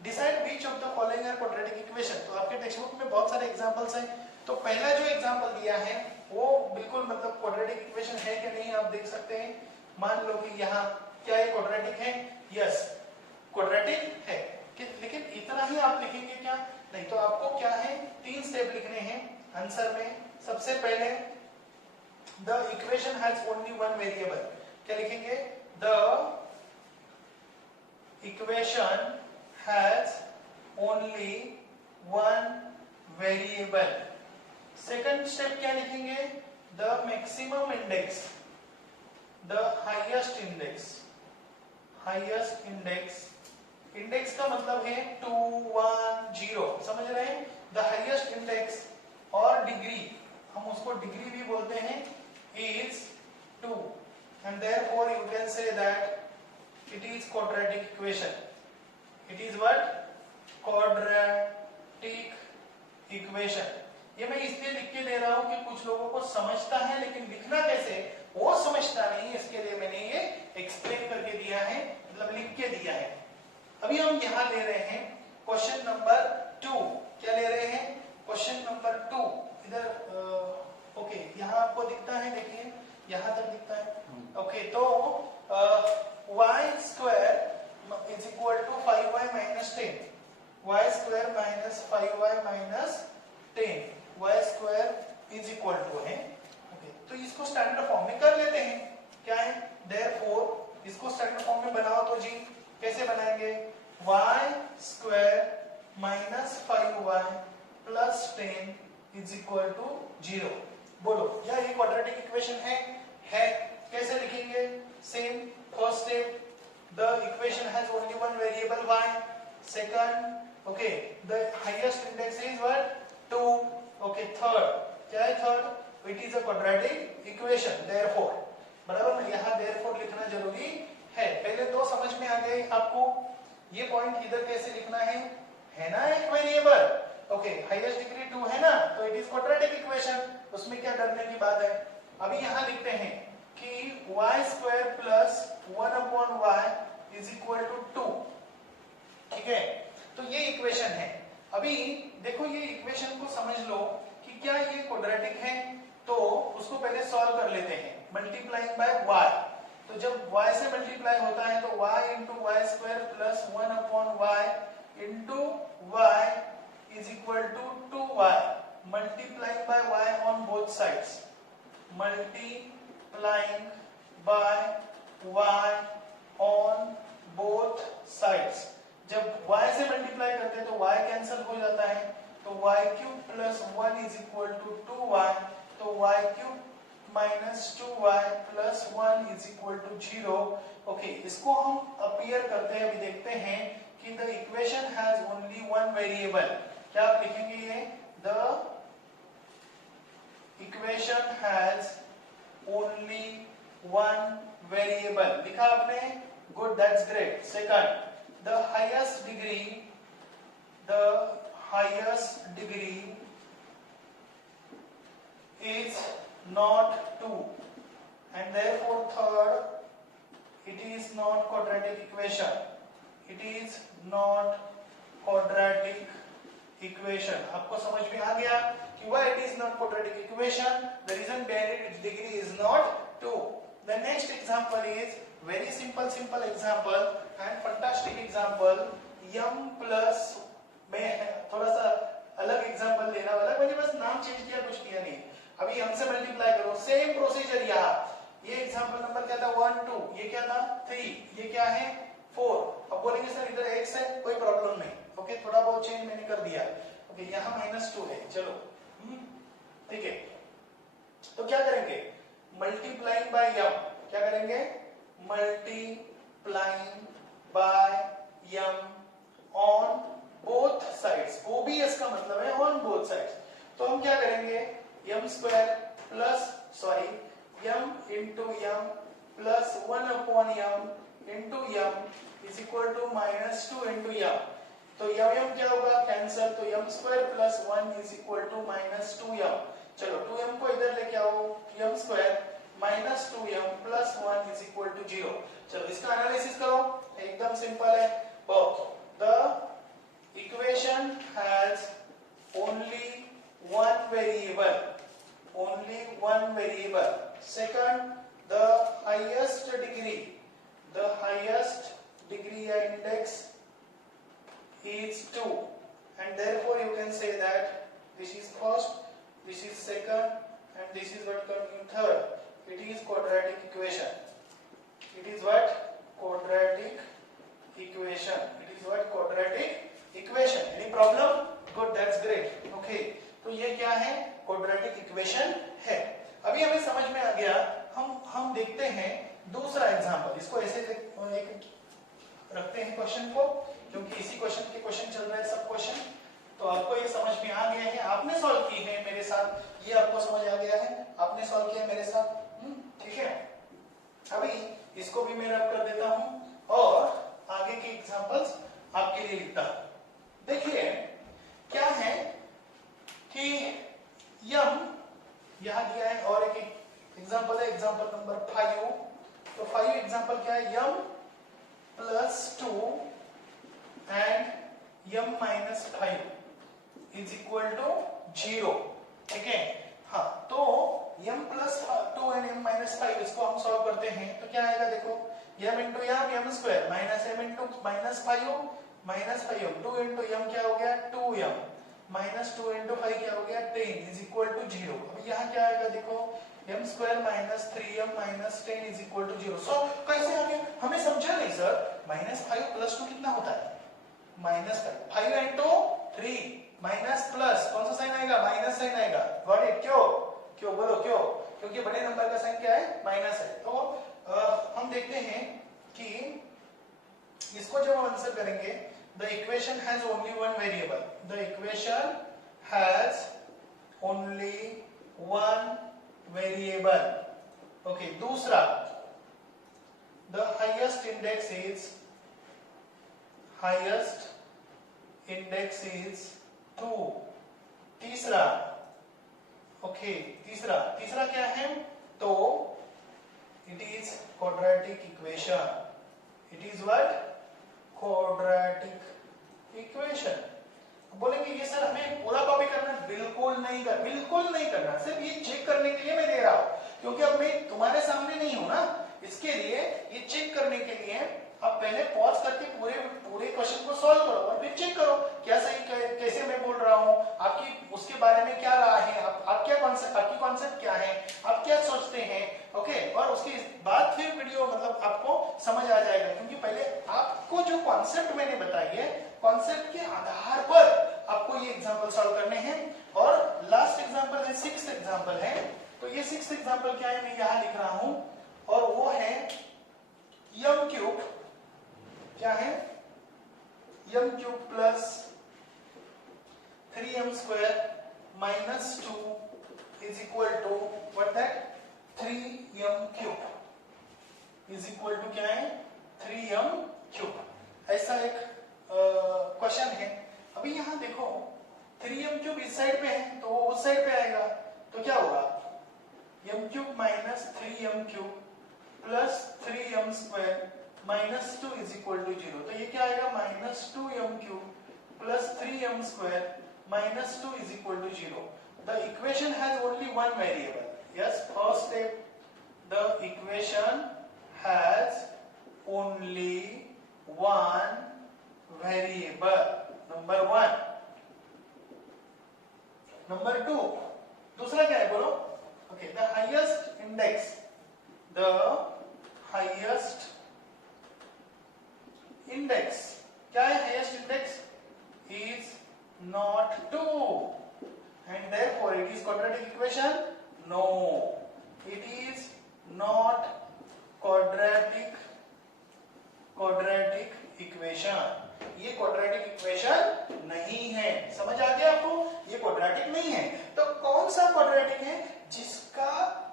decide which of the following are quadratic equation. तो आपके टेक्स्ट बुक में बहुत सारे एग्जांपल्स हैं. तो पहला जो एग्जांपल दिया है वो बिल्कुल मतलब क्वाड्रेटिक इक्वेशन है कि नहीं आप देख सकते हैं. मान लो कि यहाँ क्या ये क्वाड्रेटिक है? यस, क्वाड्रेटिक है. लेकिन इतना ही आप लिखेंगे क्या? नहीं. तो आपको क्या है? 3 स्टेप लिखने हैं आंसर में. सबसे पहले the equation has only 1 variable. क्या लिखेंगे? The equation has only one variable. Second step क्या लिखेंगे? The maximum index, the highest index, highest index, index का मतलब है 2 1 0, समझ रहे हैं? द हाईएस्ट इंडेक्स और डिग्री, हम उसको डिग्री भी बोलते हैं, is 2 and therefore you can say that it is quadratic equation. It is what? Quadratic equation. ये मैं इसलिए लिख के दे रहा हूं कि कुछ लोगों को समझता है लेकिन लिखना कैसे वो समझता नहीं, इसके लिए मैंने ये एक्सप्लेन करके दिया है, मतलब लिख के दिया है। अभी हम यहाँ ले रहे हैं क्वेश्चन नंबर 2। क्या ले रहे हैं? Question number 2। इधर ओके, यहाँ आपको दिखता है, देखिए यहाँ तक दिखता है। ओके, तो y square is equal to 5y minus 10, y square minus 5y minus 10, y square is equal to है। ओके, तो इसको स्टैंडर्ड फॉर्म में कर लेते हैं। क्या है? देयरफॉर इसको स्टैंडर्ड फॉर्म में बनाओ तो जी कैसे बनाएंगे? y square minus 5y plus 10 is equal to 0। बोलो, क्या ये क्वाड्रेटिक इक्वेशन है? कैसे लिखेंगे? Same first step, the equation has only one variable y। Second, okay, the highest index is what? 2। Okay, third, क्या है third? It is a quadratic equation, therefore, बराबर ना? यहाँ देयरफॉर लिखना जरूरी है। पहले तो समझ में आ गई आपको ये पॉइंट इधर कैसे लिखना है ना? एक वेरिएबल, ओके, हाईएस्ट डिग्री 2 है ना, तो इट इज क्वाड्रेटिक इक्वेशन, उसमें क्या डरने की बात है? अभी यहाँ लिखते हैं कि y square plus 1 upon y is equal to 2, ठीक है? तो ये इक्वेशन है। अभी देखो ये इक्वेशन को समझ लो कि क्या ये क्वाड्रेटिक है, तो उसको पहले सॉल्व कर लेते हैं, मल्टीप्लाइंग बाय y। तो जब y से मल्टीप्लाई होता है तो y into y square plus 1 upon y into y is equal to 2y, multiplying by y on both sides, multiplying by y on both sides। जब y से multiply करते हैं तो y कैंसिल हो जाता है, तो y cube plus 1 is equal to 2y, तो y cube minus 2y plus 1 is equal to 0। Okay, इसको हम अपीयर करते हैं, अभी देखते हैं कि the equation has only one variable. क्या आप लिखेंगे? ये the equation has only one variable, लिखा आपने? Good, that's great. Second, the highest degree is not 2 and therefore third it is not quadratic equation, it is not quadratic equation। आपको समझ में आ गया कि why it is not quadratic equation? The reason behind it, its degree is not 2। The next example is very simple example and fantastic example, m plus, मैं थोड़ा सा अलग example लेना वाला, मैंने बस नाम चेंज किया, कुछ किया नहीं। अभी हम से मल्टीप्लाई करो, सेम प्रोसीजर। यहाँ ये एग्जांपल नंबर क्या था? 1 2, ये क्या था? 3, ये क्या है? 4। अब बोलेंगे सर इधर x है, कोई प्रॉब्लम नहीं, ओके, थोड़ा बहुत चेंज मैंने कर दिया। ओके, यहाँ -2 है, चलो, ठीक है। तो क्या करेंगे? मल्टीप्लाइंग बाय m, क्या करेंगे? Multiplying by m on both sides, OBS का मतलब है ऑन बोथ साइड्स। तो हम क्या करेंगे? m square plus m into m plus 1 upon m into m is equal to -2 into m। तो m क्या होगा? कैंसल, तो m square plus 1 is equal to -2m। चलो 2m को इधर लेके आओ, m स्क्वायर -2m plus 1 is equal to 0। चलो इसका एनालिसिस करो, एकदम सिंपल है। The equation has only one variable, only one variable। Second, the highest degree index is 2 and therefore you can say that this is first, this is second and this is what coming third। It is quadratic equation, it is what? Quadratic equation, it is what? Quadratic equation। Any problem? Good, that's great। Okay, तो ये क्या है? Quadratic equation है। अभी हमें समझ में आ गया। हम देखते हैं दूसरा एग्जांपल। इसको ऐसे रखते हैं क्वेश्चन को, क्योंकि इसी क्वेश्चन के क्वेश्चन चल रहा है सब क्वेश्चन। तो आपको ये समझ में आ गया है, आपने सॉल्व की है मेरे साथ, ये आपको समझ आ गया है, आपने सॉल्व किया मेरे साथ, ठीक है। अभी इसको भी मैं रब कर देता हूं और आगे के एग्जांपल्स आपके लिए लिखता हूं। देखिए क्या है कि यम यहां दिया है और एक एग्जांपल है, एग्जांपल नंबर 5। तो 5 एग्जांपल क्या है, m plus 2 and m minus 5 is equal to 0, ठीक है। हाँ, तो m plus 2 and m minus 5 इसको हम सॉल्व करते हैं तो क्या आएगा, देखो m into m square minus m into minus 5 2 into m क्या हो गया 2m माइनस 2 इंटू 5 क्या हो गया 10 इज इक्वल टू 0। अब यहाँ क्या आएगा, देखो m square minus 3m minus 10 is equal to 0। So कैसे आ गया, हमें समझा नहीं सर। माइनस 5 प्लस 2 कितना होता है, माइनस 5 इंटू 3 माइनस प्लस कौन सा साइन आएगा, माइनस साइन आएगा। Got it? क्यों बोलो क्यों? क्योंकि बड़े नंबर का साइन क्या है, माइनस है। तो हम देखते हैं कि इसको जब हम आंसर करेंगे, the equation has only one variable, the equation has only one variable. Okay, दूसरा द हाईएस्ट इंडेक्स इज 2। तीसरा ओके, तीसरा क्या है, तो it is quadratic equation. It is what, quadratic equation. बोलेंगे ये सर हमें पूरा कॉपी करना, बिल्कुल नहीं करना, सिर्फ ये चेक करने के लिए मैं दे रहा हूं, क्योंकि अब मैं तुम्हारे सामने नहीं हूं ना। इसके लिए ये चेक करने के लिए आप पहले पॉज करके पूरे क्वेश्चन को सॉल्व करो और फिर चेक करो क्या सही कैसे मैं बोल रहा हूं, आपकी उसके बारे में क्या राय है, आप क्या कॉन्सेप्ट, आपकी कॉन्सेप्ट क्या है, आप क्या सोचते हैं। ओके, और उसके बाद फिर वीडियो मतलब आपको समझ आ जाएगा, क्योंकि पहले आपको जो कॉन्सेप्ट मैंने बताई है, कॉन्सेप्ट के आधार पर आपको ये एग्जांपल सॉल्व करने हैं। और लास्ट एग्जांपल है, 6th एग्जांपल है। तो ये 6th एग्जांपल क्या है, मैं यहां लिख रहा हूं, और वो है यम क्यूब। क्या है, m cube plus 3m square minus 2 is equal to what that 3m cube is equal to क्या है 3m क्यूब। ऐसा एक क्वेश्चन है। अभी यहां देखो 3m क्यूब इस साइड पे है तो वो उस साइड पे आएगा, तो क्या होगा m cube minus 3m cube plus 3m square minus 2 is equal to 0। तो ये क्या आएगा, minus 2m cube plus 3m square minus 2 is equal to 0। The equation has only one variable. Yes, first step, the equation has only one variable, number 1। Number 2, दूसरा क्या है बोलो। Okay, the highest index, the highest index क्या है, highest index is not 2 and therefore it is quadratic equation. No, it is not quadratic equation. ये quadratic equation नहीं है, समझ आ गया आपको, ये quadratic नहीं है। तो कौन सा quadratic है जिसका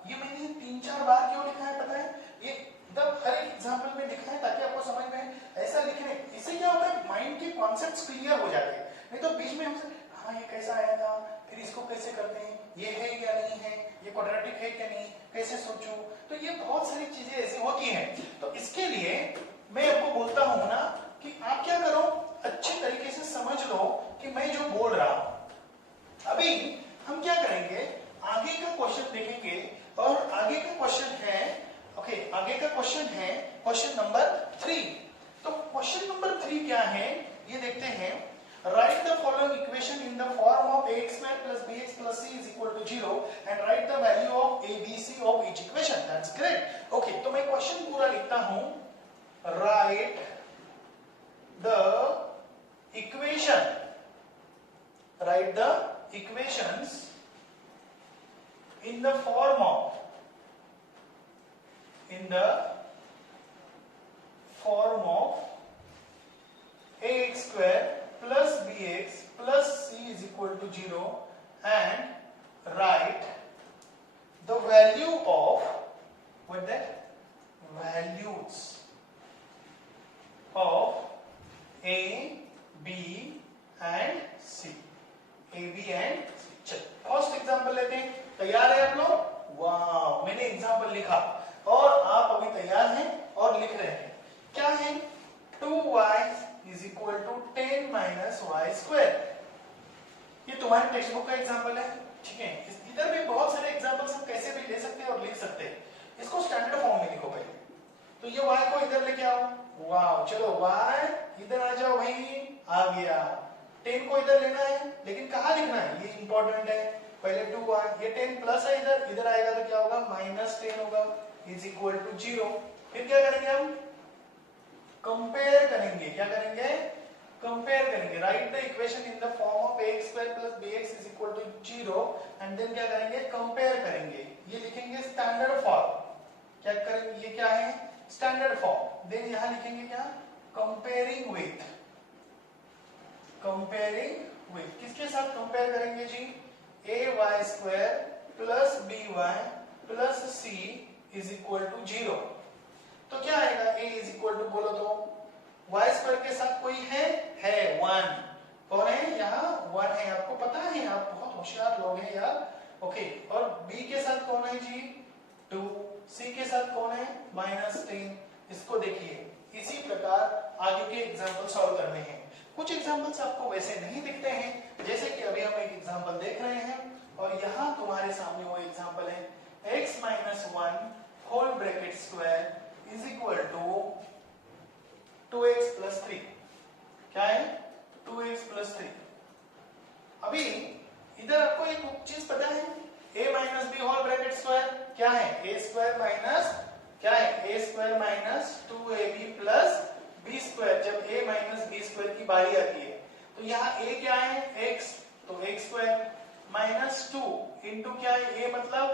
ये मैंने 3-4 बार क्यों लिखा है पता है, ये तब हर एक एग्जांपल में लिखा है ताकि आपको समझ में ऐसा लिखने, इससे क्या होता है माइंड के कॉन्सेप्ट्स क्लियर हो जाते हैं। नहीं तो बीच में हमसे हाँ ये कैसा आया था, फिर इसको कैसे करते हैं, ये है या नहीं है, ये क्वाड्रेटिक है क्या नहीं, कैसे सोचूं, तो ये बहुत सारी चीजें ऐसी होती हैं। तो इसके लिए मैं आपको बोलता हूं ना कि आप क्या करो, अच्छे तरीके से समझ लो कि मैं जो बोल रहा हूं। अभी हम क्या करेंगे, आगे का क्वेश्चन देखेंगे, और आगे का क्वेश्चन है आगे का क्वेश्चन है क्वेश्चन नंबर 3। तो क्वेश्चन नंबर 3 क्या है ये देखते हैं। Write the following equation in the form of ax square plus bx plus c is equal to 0 and write the value of a, b, c of each equation. That's great. Okay, तो मैं question पूरा लिखता हूं। Write the equation. Write the equations in the form of ax square plus bx plus c is equal to 0 and write the value of values of a, b and c. चल first example लेते हैं। तैयार है आप लोग? वाह, मैंने example लिखा और आप अभी तैयार हैं और लिख रहे हैं। क्या है? 2y is equal to 10 minus y square। ये तुम्हारे टेक्स्ट बुक का एग्जांपल है, ठीक है। इधर भी बहुत सारे एग्जांपल्स हम कैसे भी ले सकते हैं और लिख सकते हैं। इसको स्टैंडर्ड फॉर्म में लिखो पहले। तो ये y को इधर लेके आओ। वाह, चलो y इधर आ जाओ भाई, आ गया। 10 को इधर लेना है, लेकिन कहाँ लिखना है ये इंपॉर्टेंट है। पहले 2y, ये 10 प्लस है, इधर आएगा तो क्या होगा? -10 होगा, इज इक्वल टू 0। फिर क्या करेंगे हम? कंपेयर करेंगे। क्या करेंगे? कंपेयर करेंगे। Write the equation in the form of ax square plus bx is equal to 0 and then क्या करेंगे? कंपेयर करेंगे। ये लिखेंगे स्टैंडर्ड फॉर्म। क्या करेंगे? ये क्या है? Standard form. देन यहां लिखेंगे क्या? Comparing with. कंपेयरिंग विथ किसके साथ कंपेयर करेंगे जी? ay square plus by plus c is equal to 0। तो क्या आएगा? a is equal to बोलो तो y square के साथ कोई है 1। कौन है यहाँ? 1 है। आपको पता है, आप बहुत होशियार लोग हैं यार। ओके, और b के साथ कौन है जी? 2। c के साथ कौन है? -10। इसको देखिए, इसी प्रकार आगे के एग्जांपल सॉल्व करने हैं। कुछ एग्जांपल्स आपको वैसे नहीं दिखते हैं, जैसे कि अभी हम एक एग्जांपल देख रहे हैं और यहाँ तुम्हारे सामने वो एग्जांपल है x - 1 whole bracket square is equal to 2x + 3। क्या है? 2x + 3। अभी इधर आपको एक चीज पता है, a - b whole bracket square क्या है? a स्क्वायर माइनस क्या है? a square minus 2ab plus b square. जब a माइनस b स्क्वायर की बारी आती है तो यहाँ a क्या है? x, तो x स्क्वायर माइनस 2 इंटू क्या है? a मतलब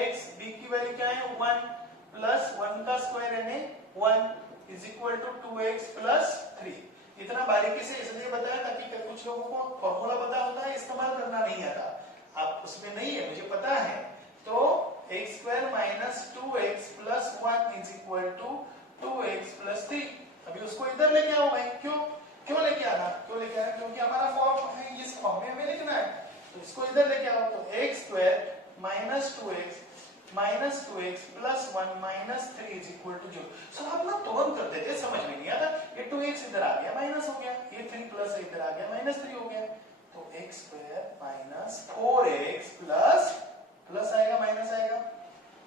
x, b की वैल्यू क्या है? 1 प्लस 1 का स्क्वायर यानी 1 इज इक्वल टू 2x + 3। इतना बारीकी से इसलिए बताया ताकि कुछ लोगों को फॉर्मूला पता होता है, इस्तेमाल करना नहीं आता। आप उसमें नहीं है, मुझे पता है। तो x square minus 2x + 1 is equal to 2x + 3। अभी उसको इधर लेके आओ भाई। क्यों लेके आना? क्योंकि हमारा फॉर्म है, इस फॉर्म में हमें लिखना है। तो इसको इधर लेके आओ। तो x square minus 2x + 1 - 3 is equal to 0। So आप ना तुरंत कर देते, समझ में नहीं आता। ये 2x इधर आ गया, माइनस हो गया। ये 3 प्लस इधर आ गया, -3 हो गया। तो x square minus 4x plus आएगा, माइनस आएगा,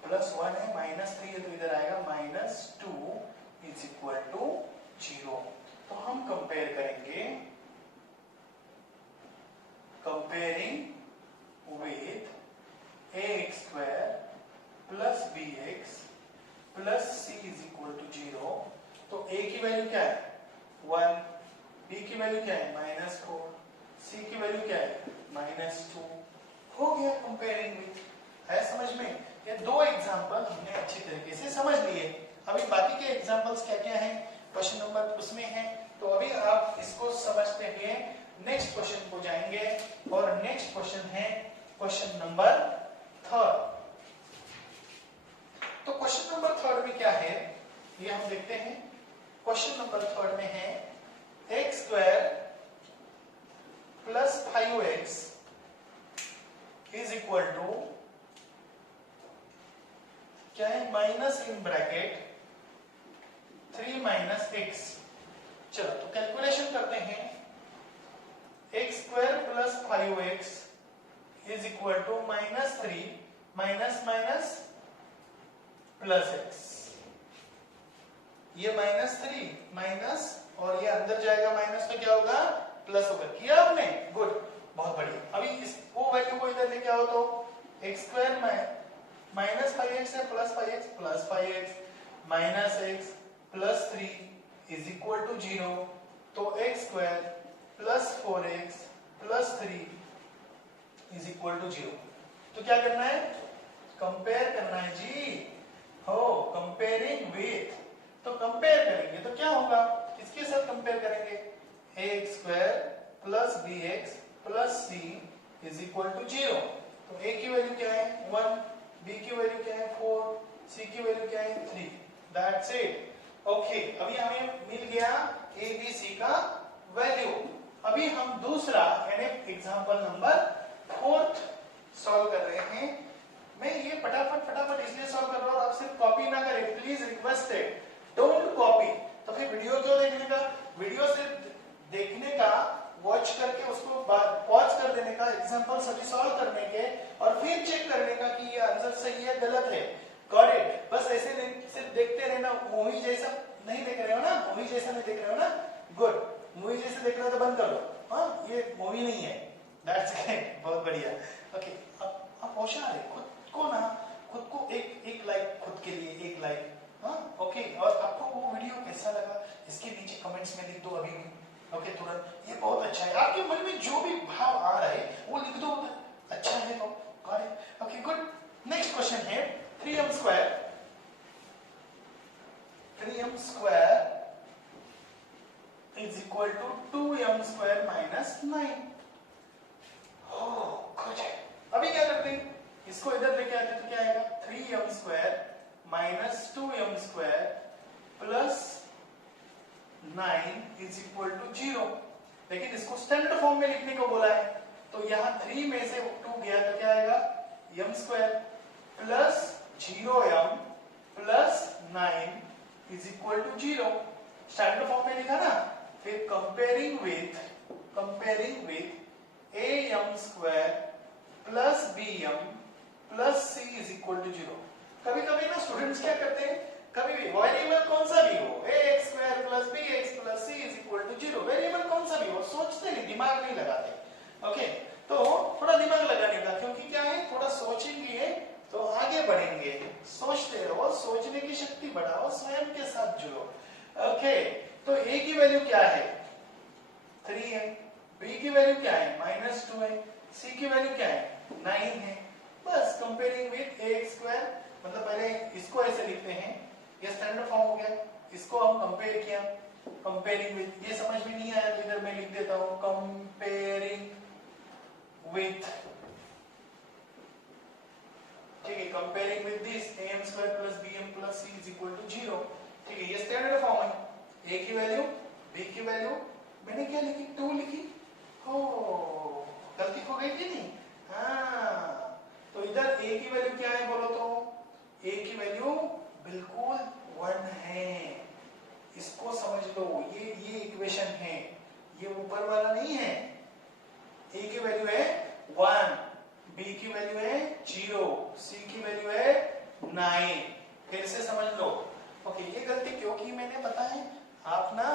+1 है, -3 है तो इधर आएगा -2 इज इक्वल टू 0। तो हम कंपेयर करेंगे, comparing with ax square plus bx plus c is equal to 0। तो a की वैल्यू क्या है? 1, b की वैल्यू क्या है? -4, c की वैल्यू क्या है? -2। हो गया कंपेयरिंग विथ। है समझ में? ये दो एग्जांपल हमने अच्छी तरीके से समझ लिए। अभी बाकी के एग्जांपल्स क्या क्या हैं, क्वेश्चन नंबर उसमें है। तो अभी आप इसको समझते हुए नेक्स्ट क्वेश्चन को जाएंगे और नेक्स्ट क्वेश्चन है क्वेश्चन नंबर 3। तो क्वेश्चन नंबर 3 में क्या है ये हम देखते हैं। क्वेश्चन नंबर 3 में है x square plus 5x is equal to क्या है? Minus in bracket 3 - x। चलो तो कैलकुलेशन करते हैं। x square plus 5x is equal to -3 minus plus x। ये -3 माइनस और ये अंदर जाएगा माइनस, तो क्या होगा? प्लस होगा। किया आपने? गुड, बहुत बढ़िया। अभी इस वो वैल्यू को इधर लेके आओ तो x स्क्वायर -5x है plus 5x minus x plus 3 is equal to 0। तो x square plus 4x plus 3 is equal to 0। तो क्या करना है? कंपेयर करना है जी, हो कंपेयरिंग विथ, तो कंपेयर करेंगे तो क्या होगा, किसके साथ कंपेयर करेंगे, ax square plus bx plus c is equal to 0। तो a की वैल्यू क्या है 1, b की वैल्यू क्या है 4, c की वैल्यू क्या है 3, दैट्स इट। ओके, अभी हमें मिल गया a b c का वैल्यू। अभी हम दूसरा यानी एग्जांपल नंबर 4 सॉल्व कर रहे हैं। मैं ये फटाफट इसलिए सॉल्व कर रहा हूँ, आप सिर्फ कॉपी ना करें प्लीज, रिक्वेस्टेड, डोंट कॉपी। तो फिर वीडियो क्यों देखने का, वीडियो सिर्फ देखने का, वॉच करके उसको पॉज कर देने का, एग्जांपल सभी सॉल्व करने के और फिर चेक करने का कि ये आंसर सही है गलत है, करेक्ट। बस ऐसे सिर्फ देखते रहना, मूवी जैसा नहीं देख रहे हो ना, मूवी जैसा नहीं देख रहे हो ना, गुड, मूवी जैसे देख रहे हो तो बंद कर दो, हाँ ये मूवी नहीं है, दैट्स ग्रेट, बहुत बढ़िया। ओके, अब होशियार है, खुद को एक लाइक, खुद के लिए एक लाइक, हाँ ओके। और आपको वो वीडियो कैसा लगा इसके नीचे कमेंट्स में लिख दो अभी भी, ओके तुरंत, ये बहुत अच्छा है, आपके मन में जो भी भाव आ रहा है वो लिख दो, अच्छा है तो correct, okay good. Next question है 3m square, 3m square is equal to 2m square minus 9। Good, अभी क्या करते हैं, इसको इधर लेके आते तो क्या आएगा 3m square minus 2m square plus 9 is equal to 0। लेकिन इसको स्टैंडर्ड फॉर्म में लिखने को बोला है, तो यहाँ 3 में से 2 गया तो क्या आएगा m square plus 0m plus 9 is equal to 0। Standard form में लिखा ना, फिर comparing with am square plus bm plus c is equal to 0। कभी कभी ना स्टूडेंट्स क्या करते हैं, कभी भी वेरिएबल कौन सा भी हो, ax square plus bx plus c is equal to 0, variable कौन सा भी हो, सोचते नहीं, दिमाग नहीं लगाते, ओके। तो थोड़ा दिमाग लगाने का, क्योंकि क्या है, थोड़ा सोचेंगे तो आगे बढ़ेंगे, सोचते रहो, सोचने की शक्ति बढ़ाओ, स्वयं के साथ जुड़ो, ओके। तो a की वैल्यू क्या है 3 है, b की वैल्यू क्या है -2 है, c की वैल्यू क्या है 9 है। बस कंपेयरिंग विथ ax स्क्वायर, मतलब पहले इसको ऐसे लिखते हैं, ये स्टैंडर्ड फॉर्म हो गया, इसको हम कंपेयर किया, कंपेयरिंग विथ, ये समझ में नहीं आया तो इधर मैं लिख देता हूं कंपेयरिंग विथ, ठीक है, comparing with this am square plus bm plus c is equal to 0, ठीक है, ये स्टैंडर्ड फॉर्म है। a की वैल्यू b की वैल्यू मैंने क्या लिखी 2 लिखी, हो गलती हो गई थी नहीं, हाँ, तो इधर a की वैल्यू क्या है बोलो तो, a की वैल्यू बिल्कुल 1 है, इसको समझ लो, ये इक्वेशन है, ये ऊपर वाला नहीं है। a की वैल्यू है 1, b की वैल्यू है 0, c की वैल्यू है 9, फिर से समझ लो, ओके। ये गलती क्यों की मैंने पता है, आप ना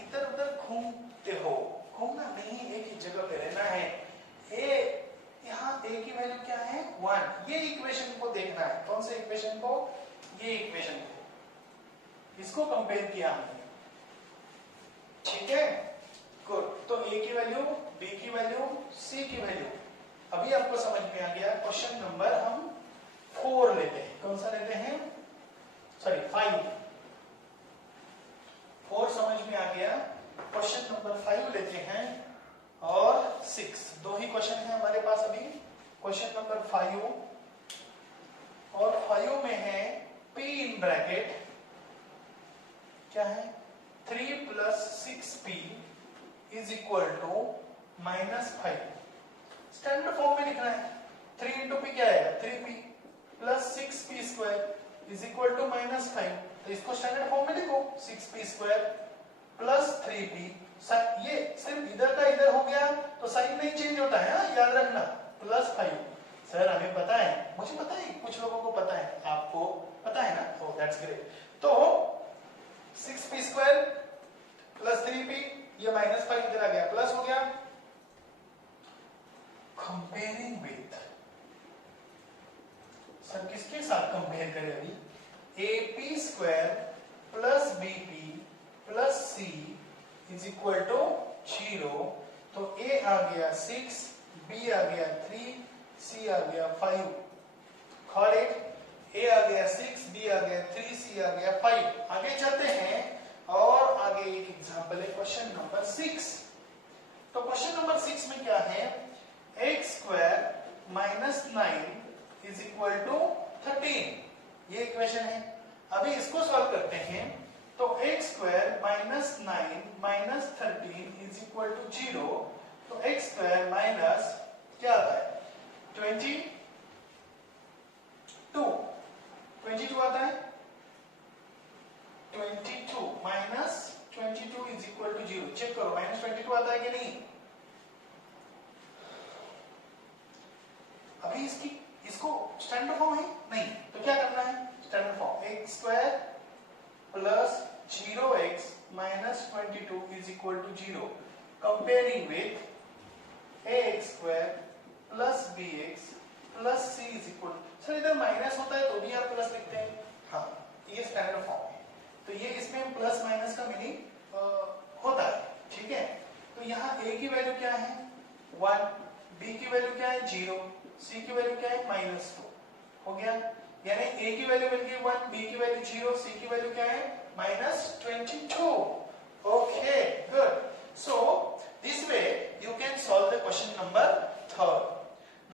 इधर उधर घूमते हो, घूमना नहीं, एक ही जगह पे रहना है। यहाँ a की वैल्यू क्या है 1, ये इक्वेशन को देखना है, कौन से इक्वेशन को, ये इक्वेशन को, इसको कंपेयर किया हमने, ठीक है, गुड। तो a की वैल्यू, b की वैल्यू, c की वैल्यू, अभी आपको समझ में आ गया। क्वेश्चन नंबर हम 4 लेते हैं, कौन सा लेते हैं, सॉरी 5, 4 समझ में आ गया। क्वेश्चन नंबर 5 लेते हैं और 6, 2 ही क्वेश्चन है हमारे पास अभी। क्वेश्चन नंबर 5 और 5 में है p इन ब्रैकेट क्या है 3 plus 6p is equal to -5। Standard form में लिखना है, 3 इंटू p क्या आएगा 3p plus 6p square is equal to -5। तो इसको स्टैंडर्ड फॉर्म में लिखो 6p स्क्वायर प्लस 3p, ये सिर्फ इधर का इधर हो गया तो साइन नहीं चेंज होता है, याद रखना, प्लस 5। सर हमें पता है, मुझे पता है, कुछ लोगों को पता है, आपको पता है ना, ओह दैट्स ग्रेट। तो 6p स्क्वायर प्लस 3p, ये -5 इधर आ गया, प्लस हो गया, कंपेयरिंग विथ, सर किसके साथ कंपेयर करें अभी, ap square plus bp plus c is equal to 0। तो a आ गया 6, b आ गया 3, c आ गया 5, गॉट इट? ए आ गया 6, बी आ गया 3, सी आ गया 5। आगे चलते हैं और आगे एक एग्जांपल है क्वेश्चन नंबर 6। तो क्वेश्चन नंबर 6 में क्या है? x square minus 9 is equal to 13। ये इक्वेशन है। अभी इसको सॉल्व करते हैं। तो x square minus 9 minus 13 is equal to 0। तो x स्क्वायर माइनस क्या आता है? 22 आता है। 22 minus 22 is equal to 0। Check करो माइनस 22 आता है कि नहीं? अभी इसको स्टैंडर्ड फॉर्म है नहीं, तो क्या करना है? Standard form x square plus 0x minus 22 is equal to 0 comparing with ax square plus bx plus c is equal. Sir इधर माइनस होता है तो भी आप प्लस लिखते हैं। हाँ, ये स्टैंडर्ड फॉर्म है। तो ये इसमें प्लस माइनस का मीनिंग होता है। ठीक है, तो यहाँ a की वैल्यू क्या है? 1, b की वैल्यू क्या है? 0, c की वैल्यू क्या है? -2। हो गया, यानी a की वैल्यू मिल गई 1, b की वैल्यू 0, c की वैल्यू क्या है? -22।